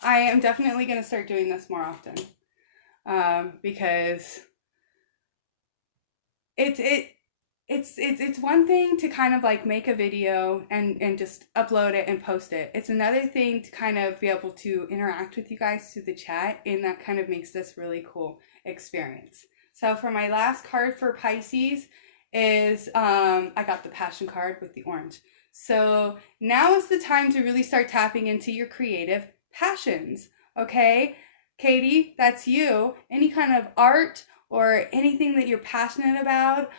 am definitely going to start doing this more often, because it's one thing to kind of like make a video and just upload it and post it. It's another thing to kind of be able to interact with you guys through the chat, and that kind of makes this really cool experience. So for my last card for Pisces is, I got the Passion card with the orange. So now is the time to really start tapping into your creative passions, okay? Katie, that's you. Any kind of art or anything that you're passionate about,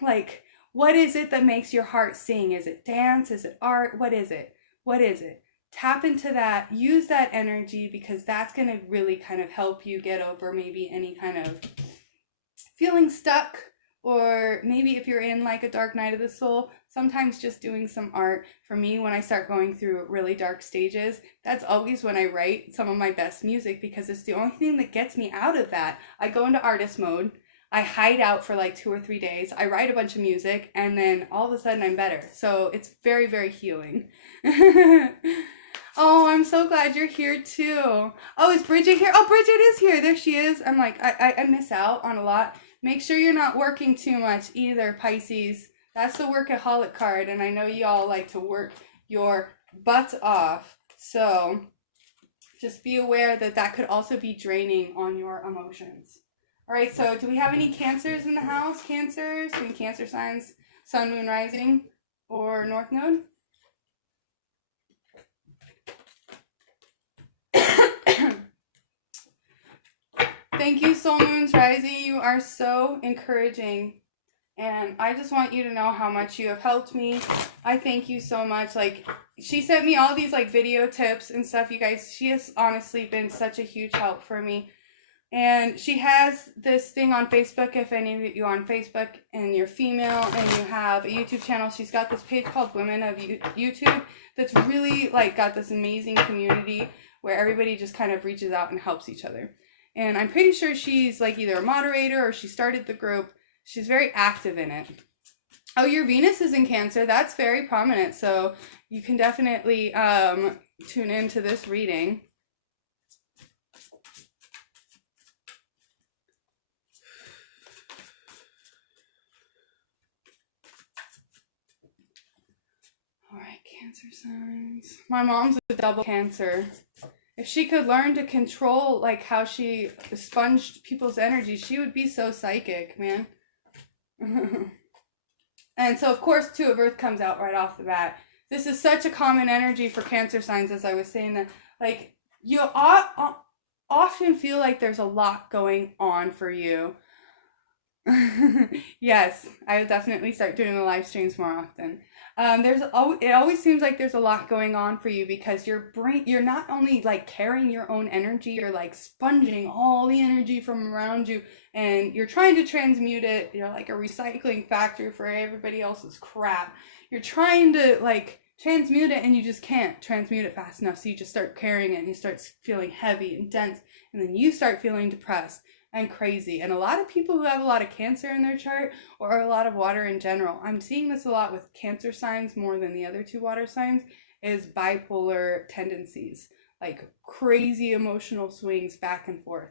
like what is it that makes your heart sing? Is it dance? Is it art? What is it? What is it? Tap into that, use that energy, because that's going to really kind of help you get over maybe any kind of feeling stuck, or maybe if you're in like a dark night of the soul, sometimes just doing some art. For me, when I start going through really dark stages, that's always when I write some of my best music, because it's the only thing that gets me out of that. I go into artist mode, I hide out for like 2 or 3 days, I write a bunch of music, and then all of a sudden I'm better. So it's very, very healing. Oh, I'm so glad you're here too. Oh, is Bridget here? Oh, Bridget is here. There she is. I'm like, I miss out on a lot. Make sure you're not working too much either, Pisces. That's the workaholic card, and I know you all like to work your butts off. So just be aware that that could also be draining on your emotions. All right, so do we have any Cancers in the house? Cancers, any Cancer signs, Sun, Moon, Rising, or North Node? Thank you, Soul Moons Rising. You are so encouraging. And I just want you to know how much you have helped me. I thank you so much. Like, she sent me all these, like, video tips and stuff, you guys. She has honestly been such a huge help for me. And she has this thing on Facebook, if any of you are on Facebook and you're female and you have a YouTube channel, she's got this page called Women of YouTube that's really, like, got this amazing community where everybody just kind of reaches out and helps each other. And I'm pretty sure she's, like, either a moderator or she started the group. She's very active in it. Oh, your Venus is in Cancer. That's very prominent. So you can definitely tune into this reading. All right, Cancer signs. My mom's a double Cancer. If she could learn to control, like, how she sponged people's energy, she would be so psychic, man. And so, of course, Two of Earth comes out right off the bat. This is such a common energy for Cancer signs, as I was saying, that, like, you often feel like there's a lot going on for you. Yes, I would definitely start doing the live streams more often. It always seems like there's a lot going on for you because your brain, you're not only, like, carrying your own energy, you're, like, sponging all the energy from around you, and you're trying to transmute it. You're like a recycling factory for everybody else's crap. You're trying to, like, transmute it, and you just can't transmute it fast enough, so you just start carrying it, and you start feeling heavy and dense, and then you start feeling depressed and crazy. And a lot of people who have a lot of Cancer in their chart, or a lot of water in general, I'm seeing this a lot with Cancer signs more than the other two water signs, is bipolar tendencies, like crazy emotional swings back and forth.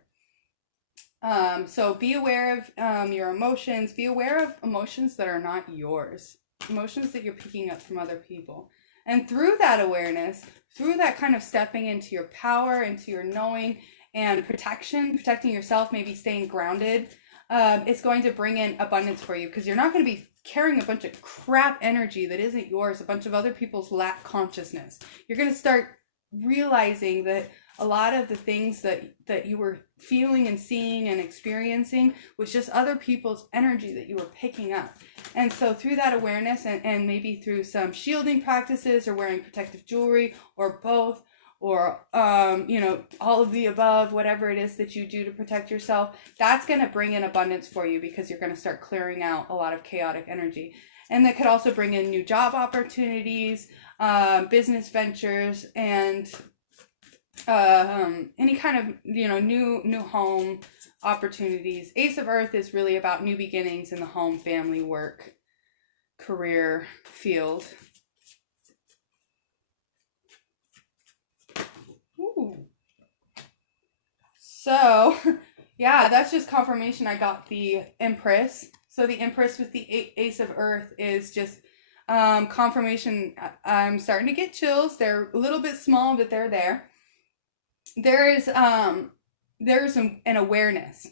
So be aware of your emotions. Be aware of emotions that are not yours, emotions that you're picking up from other people. And through that awareness, through that kind of stepping into your power, into your knowing, and protecting yourself, maybe staying grounded, it's going to bring in abundance for you, because you're not going to be carrying a bunch of crap energy that isn't yours, a bunch of other people's lack consciousness. You're going to start realizing that a lot of the things that you were feeling and seeing and experiencing was just other people's energy that you were picking up. And so through that awareness, and maybe through some shielding practices, or wearing protective jewelry, or both, or all of the above, whatever it is that you do to protect yourself, that's going to bring in abundance for you, because you're going to start clearing out a lot of chaotic energy. And that could also bring in new job opportunities, business ventures, and any kind of new home opportunities. Ace of Earth is really about new beginnings in the home, family, work, career field. Ooh. So yeah, that's just confirmation. I got the Empress. So the Empress with the Ace of Earth is just confirmation. I'm starting to get chills. They're a little bit small, but they're there. There's an awareness.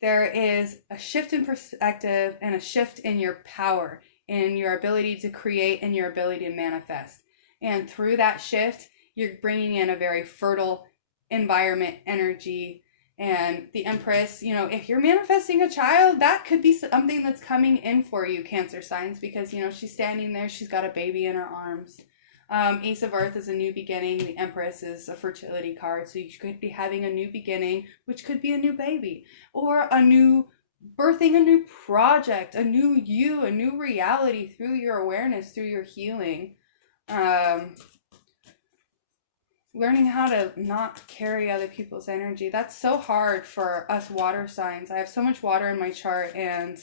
There is a shift in perspective and a shift in your power, in your ability to create and your ability to manifest. And through that shift, you're bringing in a very fertile environment, energy. And the Empress, if you're manifesting a child, that could be something that's coming in for you, Cancer signs, because, she's standing there, she's got a baby in her arms. Ace of Earth is a new beginning. The Empress is a fertility card. So you could be having a new beginning, which could be a new baby, or birthing a new project, a new you, a new reality through your awareness, through your healing. Learning how to not carry other people's energy. That's so hard for us water signs. I have so much water in my chart, and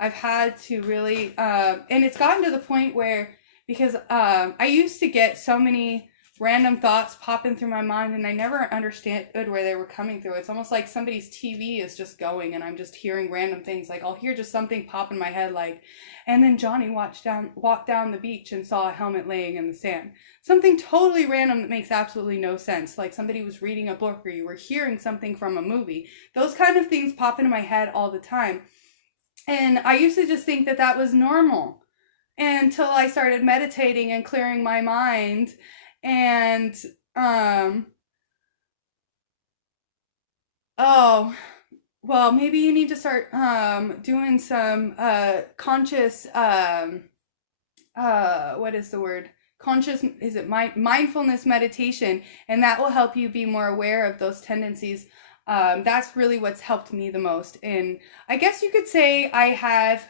I've had to really, and it's gotten to the point where, because I used to get so many random thoughts popping through my mind, and I never understood where they were coming through. It's almost like somebody's TV is just going and I'm just hearing random things. Like I'll hear just something pop in my head like, and then Johnny walked down the beach and saw a helmet laying in the sand. Something totally random that makes absolutely no sense. Like somebody was reading a book or you were hearing something from a movie. Those kind of things pop into my head all the time. And I used to just think that that was normal until I started meditating and clearing my mind. And, oh, well, maybe you need to start, doing some, conscious, what is the word? Conscious, is it mindfulness meditation? And that will help you be more aware of those tendencies. That's really what's helped me the most. And I guess you could say I have,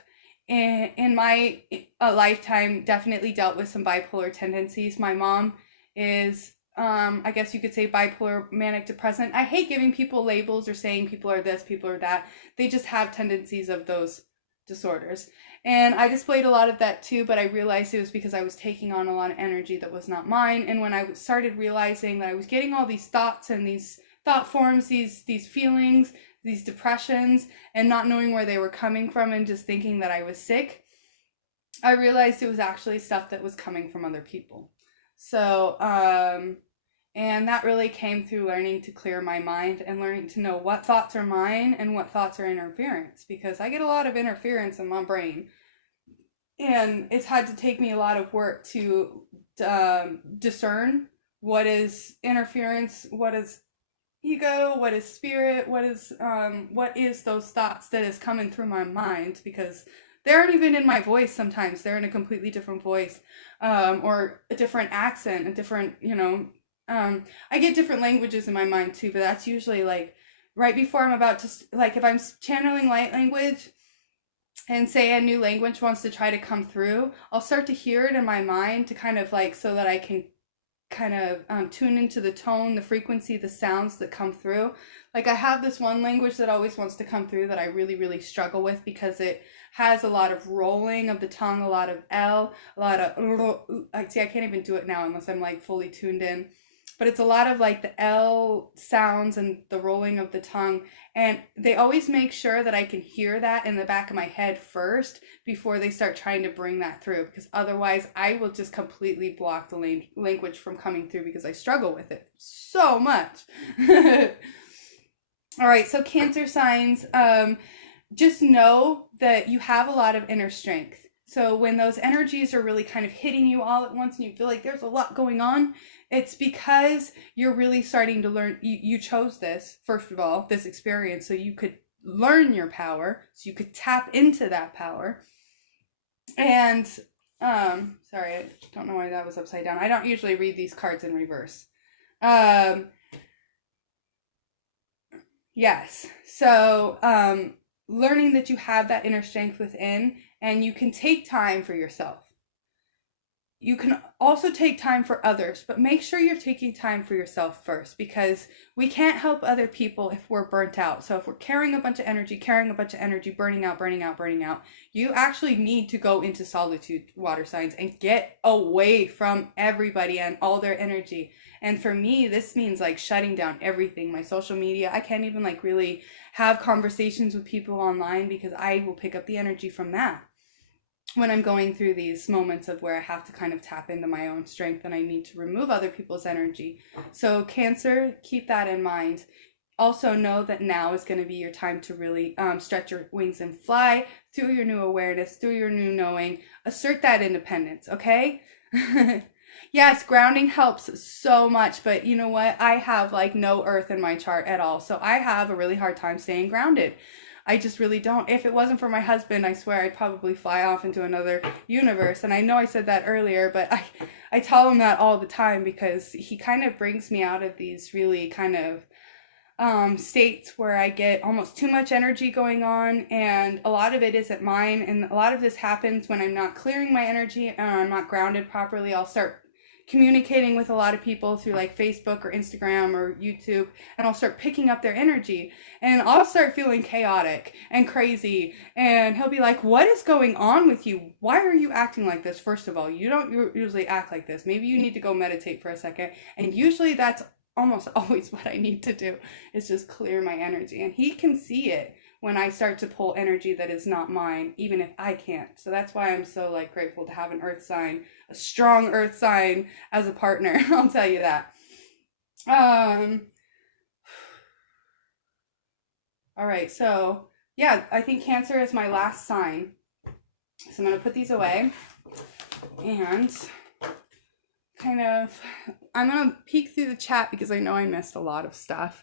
in my lifetime, definitely dealt with some bipolar tendencies. My mom is, I guess you could say bipolar manic depressant. I hate giving people labels or saying people are this, people are that. They just have tendencies of those disorders. And I displayed a lot of that too, but I realized it was because I was taking on a lot of energy that was not mine. And when I started realizing that I was getting all these thoughts and these thought forms, these feelings, these depressions, and not knowing where they were coming from and just thinking that I was sick, I realized it was actually stuff that was coming from other people. So, and that really came through learning to clear my mind and learning to know what thoughts are mine and what thoughts are interference, because I get a lot of interference in my brain. And it's had to take me a lot of work to discern what is interference, what is ego, what is spirit, what is those thoughts that is coming through my mind, because they aren't even in my voice sometimes. They're in a completely different voice, or a different accent, a different, I get different languages in my mind too, but that's usually like right before I'm about to, like if I'm channeling light language and say a new language wants to try to come through, I'll start to hear it in my mind to kind of like, so that I can kind of tune into the tone, the frequency, the sounds that come through. Like I have this one language that always wants to come through that I really, really struggle with because it has a lot of rolling of the tongue, a lot of L, a lot of, I can't even do it now unless I'm like fully tuned in. But it's a lot of like the L sounds and the rolling of the tongue. And they always make sure that I can hear that in the back of my head first before they start trying to bring that through. Because otherwise I will just completely block the language from coming through because I struggle with it so much. All right, so Cancer signs, just know that you have a lot of inner strength. So when those energies are really kind of hitting you all at once and you feel like there's a lot going on, it's because you're really starting to learn. You chose this, first of all, this experience, so you could learn your power, so you could tap into that power. And, sorry, I don't know why that was upside down. I don't usually read these cards in reverse. Yes, so learning that you have that inner strength within, and you can take time for yourself. You can also take time for others, but make sure you're taking time for yourself first, because we can't help other people if we're burnt out. So if we're carrying a bunch of energy, burning out, you actually need to go into solitude, water signs, and get away from everybody and all their energy. And for me, this means like shutting down everything, my social media. I can't even like really have conversations with people online because I will pick up the energy from that when I'm going through these moments of where I have to kind of tap into my own strength and I need to remove other people's energy. So Cancer, keep that in mind. Also know that now is going to be your time to really stretch your wings and fly through your new awareness, through your new knowing. Assert that independence, okay? Yes, grounding helps so much, but you know what? I have like no earth in my chart at all. So I have a really hard time staying grounded. I just really don't. If it wasn't for my husband, I swear I'd probably fly off into another universe. And I know I said that earlier, but I tell him that all the time because he kind of brings me out of these really kind of states where I get almost too much energy going on, and a lot of it isn't mine. And a lot of this happens when I'm not clearing my energy and I'm not grounded properly. I'll start communicating with a lot of people through like Facebook or Instagram or YouTube, and I'll start picking up their energy, and I'll start feeling chaotic and crazy, and he'll be like, what is going on with you? Why are you acting like this? First of all, you don't usually act like this. Maybe you need to go meditate for a second. And usually that's almost always what I need to do, is just clear my energy. And he can see it when I start to pull energy that is not mine, even if I can't. So that's why I'm so like grateful to have an earth sign, a strong earth sign as a partner. I'll tell you that. All right, so yeah, I think Cancer is my last sign. So I'm going to put these away and kind of, I'm going to peek through the chat because I know I missed a lot of stuff.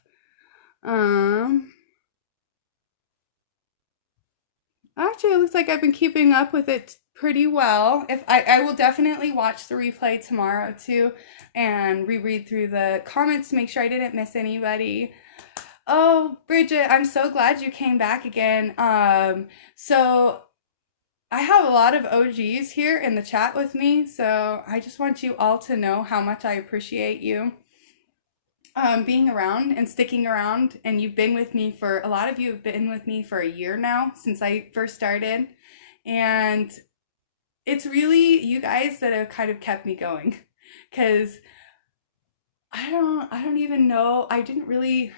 Actually, it looks like I've been keeping up with it pretty well. If I will definitely watch the replay tomorrow too and reread through the comments to make sure I didn't miss anybody. Oh, Bridget, I'm so glad you came back again. So I have a lot of OGs here in the chat with me, so I just want you all to know how much I appreciate you being around and sticking around. And you've been with me for, a lot of you have been with me for a year now since I first started, and it's really you guys that have kind of kept me going, because I don't even know, I didn't really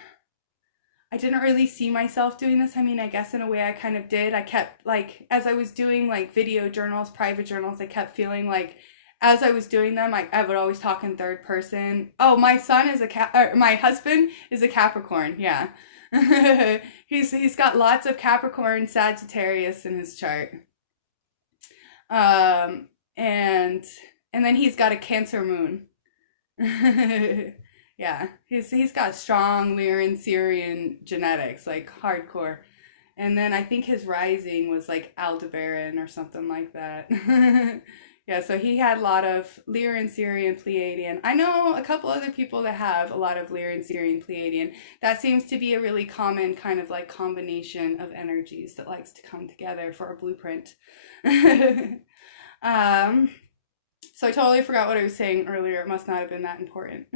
see myself doing this. I mean, I guess in a way I kind of did. I kept, like, as I was doing like video journals, private journals, I kept feeling like as I was doing them, I would always talk in third person. Oh, my son is my husband is a Capricorn. Yeah. he's got lots of Capricorn, Sagittarius in his chart. And then he's got a Cancer moon. Yeah, he's got strong Lyran Syrian genetics, like hardcore. And then I think his rising was like Aldebaran or something like that. Yeah, so he had a lot of Lyran Syrian Pleiadian. I know a couple other people that have a lot of Lyran Syrian Pleiadian. That seems to be a really common kind of like combination of energies that likes to come together for a blueprint. So I totally forgot what I was saying earlier. It must not have been that important.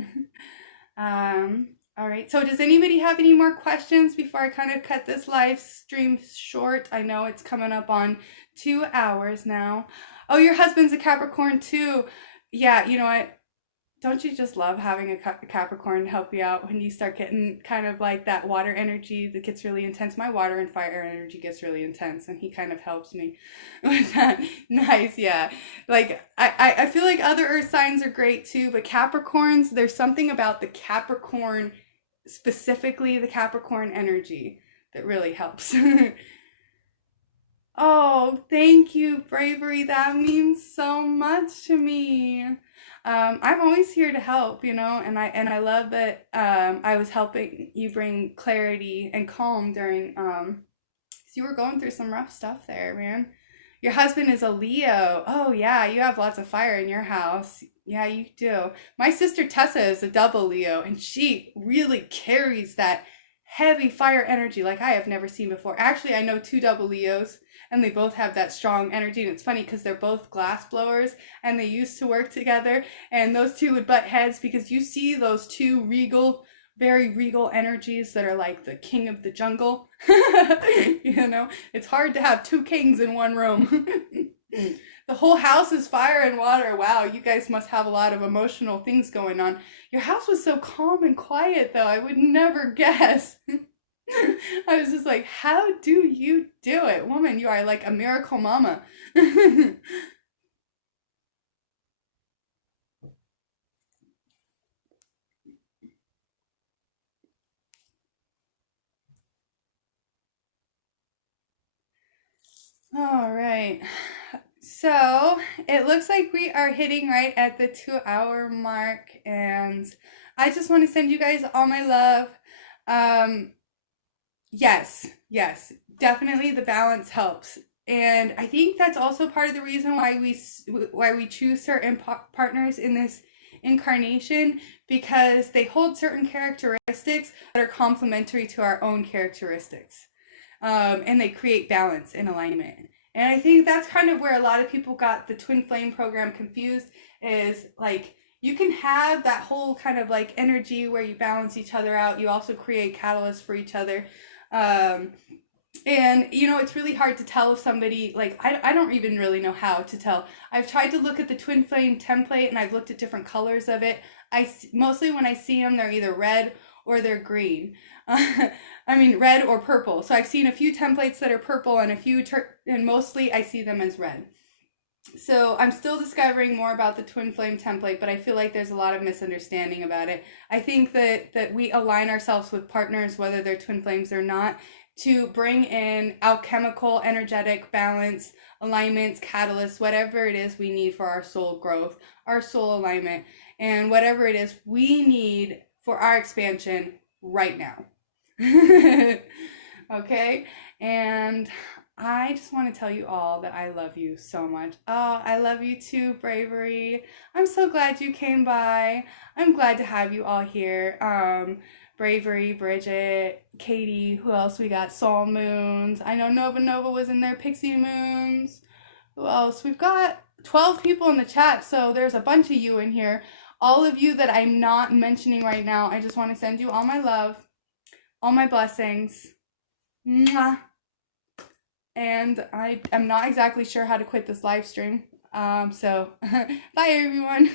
All right, so does anybody have any more questions before I kind of cut this live stream short? I know it's coming up on 2 hours now. Oh, your husband's a Capricorn too. Yeah, you know what? Don't you just love having a Capricorn help you out when you start getting kind of like that water energy that gets really intense? My water and fire energy gets really intense, and he kind of helps me with that. Nice, yeah. Like, I feel like other earth signs are great too, but Capricorns, there's something about the Capricorn, specifically the Capricorn energy, that really helps. Oh, thank you, Bravery. That means so much to me. I'm always here to help, you know, and I love that I was helping you bring clarity and calm during so you were going through some rough stuff there, man. Your husband is a Leo. Oh yeah, you have lots of fire in your house. Yeah, you do. My sister Tessa is a double Leo, and she really carries that heavy fire energy like I have never seen before. Actually, I know 2 double Leos, and they both have that strong energy, and it's funny because they're both glass blowers, and they used to work together, and those two would butt heads because you see those 2 regal, very regal energies that are like the king of the jungle. You know, it's hard to have 2 kings in one room. The whole house is fire and water. Wow, you guys must have a lot of emotional things going on. Your house was so calm and quiet, though. I would never guess. I was just like, how do you do it? Woman, you are like a miracle mama. All right. So it looks like we are hitting right at the 2-hour mark, and I just want to send you guys all my love. Yes, definitely the balance helps. And I think that's also part of the reason why we choose certain partners in this incarnation, because they hold certain characteristics that are complementary to our own characteristics. And they create balance and alignment. And I think that's kind of where a lot of people got the twin flame program confused, is like, you can have that whole kind of like energy where you balance each other out. You also create catalysts for each other. And, you know, it's really hard to tell if somebody, like, I don't even really know how to tell. I've tried to look at the twin flame template, and I've looked at different colors of it. Mostly when I see them, they're either red or they're green. I mean, red or purple. So I've seen a few templates that are purple and and mostly I see them as red. So I'm still discovering more about the twin flame template, but I feel like there's a lot of misunderstanding about it. I think that we align ourselves with partners, whether they're twin flames or not, to bring in alchemical, energetic balance, alignments, catalysts, whatever it is we need for our soul growth, our soul alignment, and whatever it is we need for our expansion right now. Okay? And I just want to tell you all that I love you so much. Oh, I love you too, Bravery. I'm so glad you came by. I'm glad to have you all here. Bravery, Bridget, Katie, who else we got? Soul Moons. I know Nova was in there. Pixie Moons. Who else? We've got 12 people in the chat, so there's a bunch of you in here. All of you that I'm not mentioning right now, I just want to send you all my love, all my blessings. Mwah. And I am not exactly sure how to quit this live stream. So bye everyone.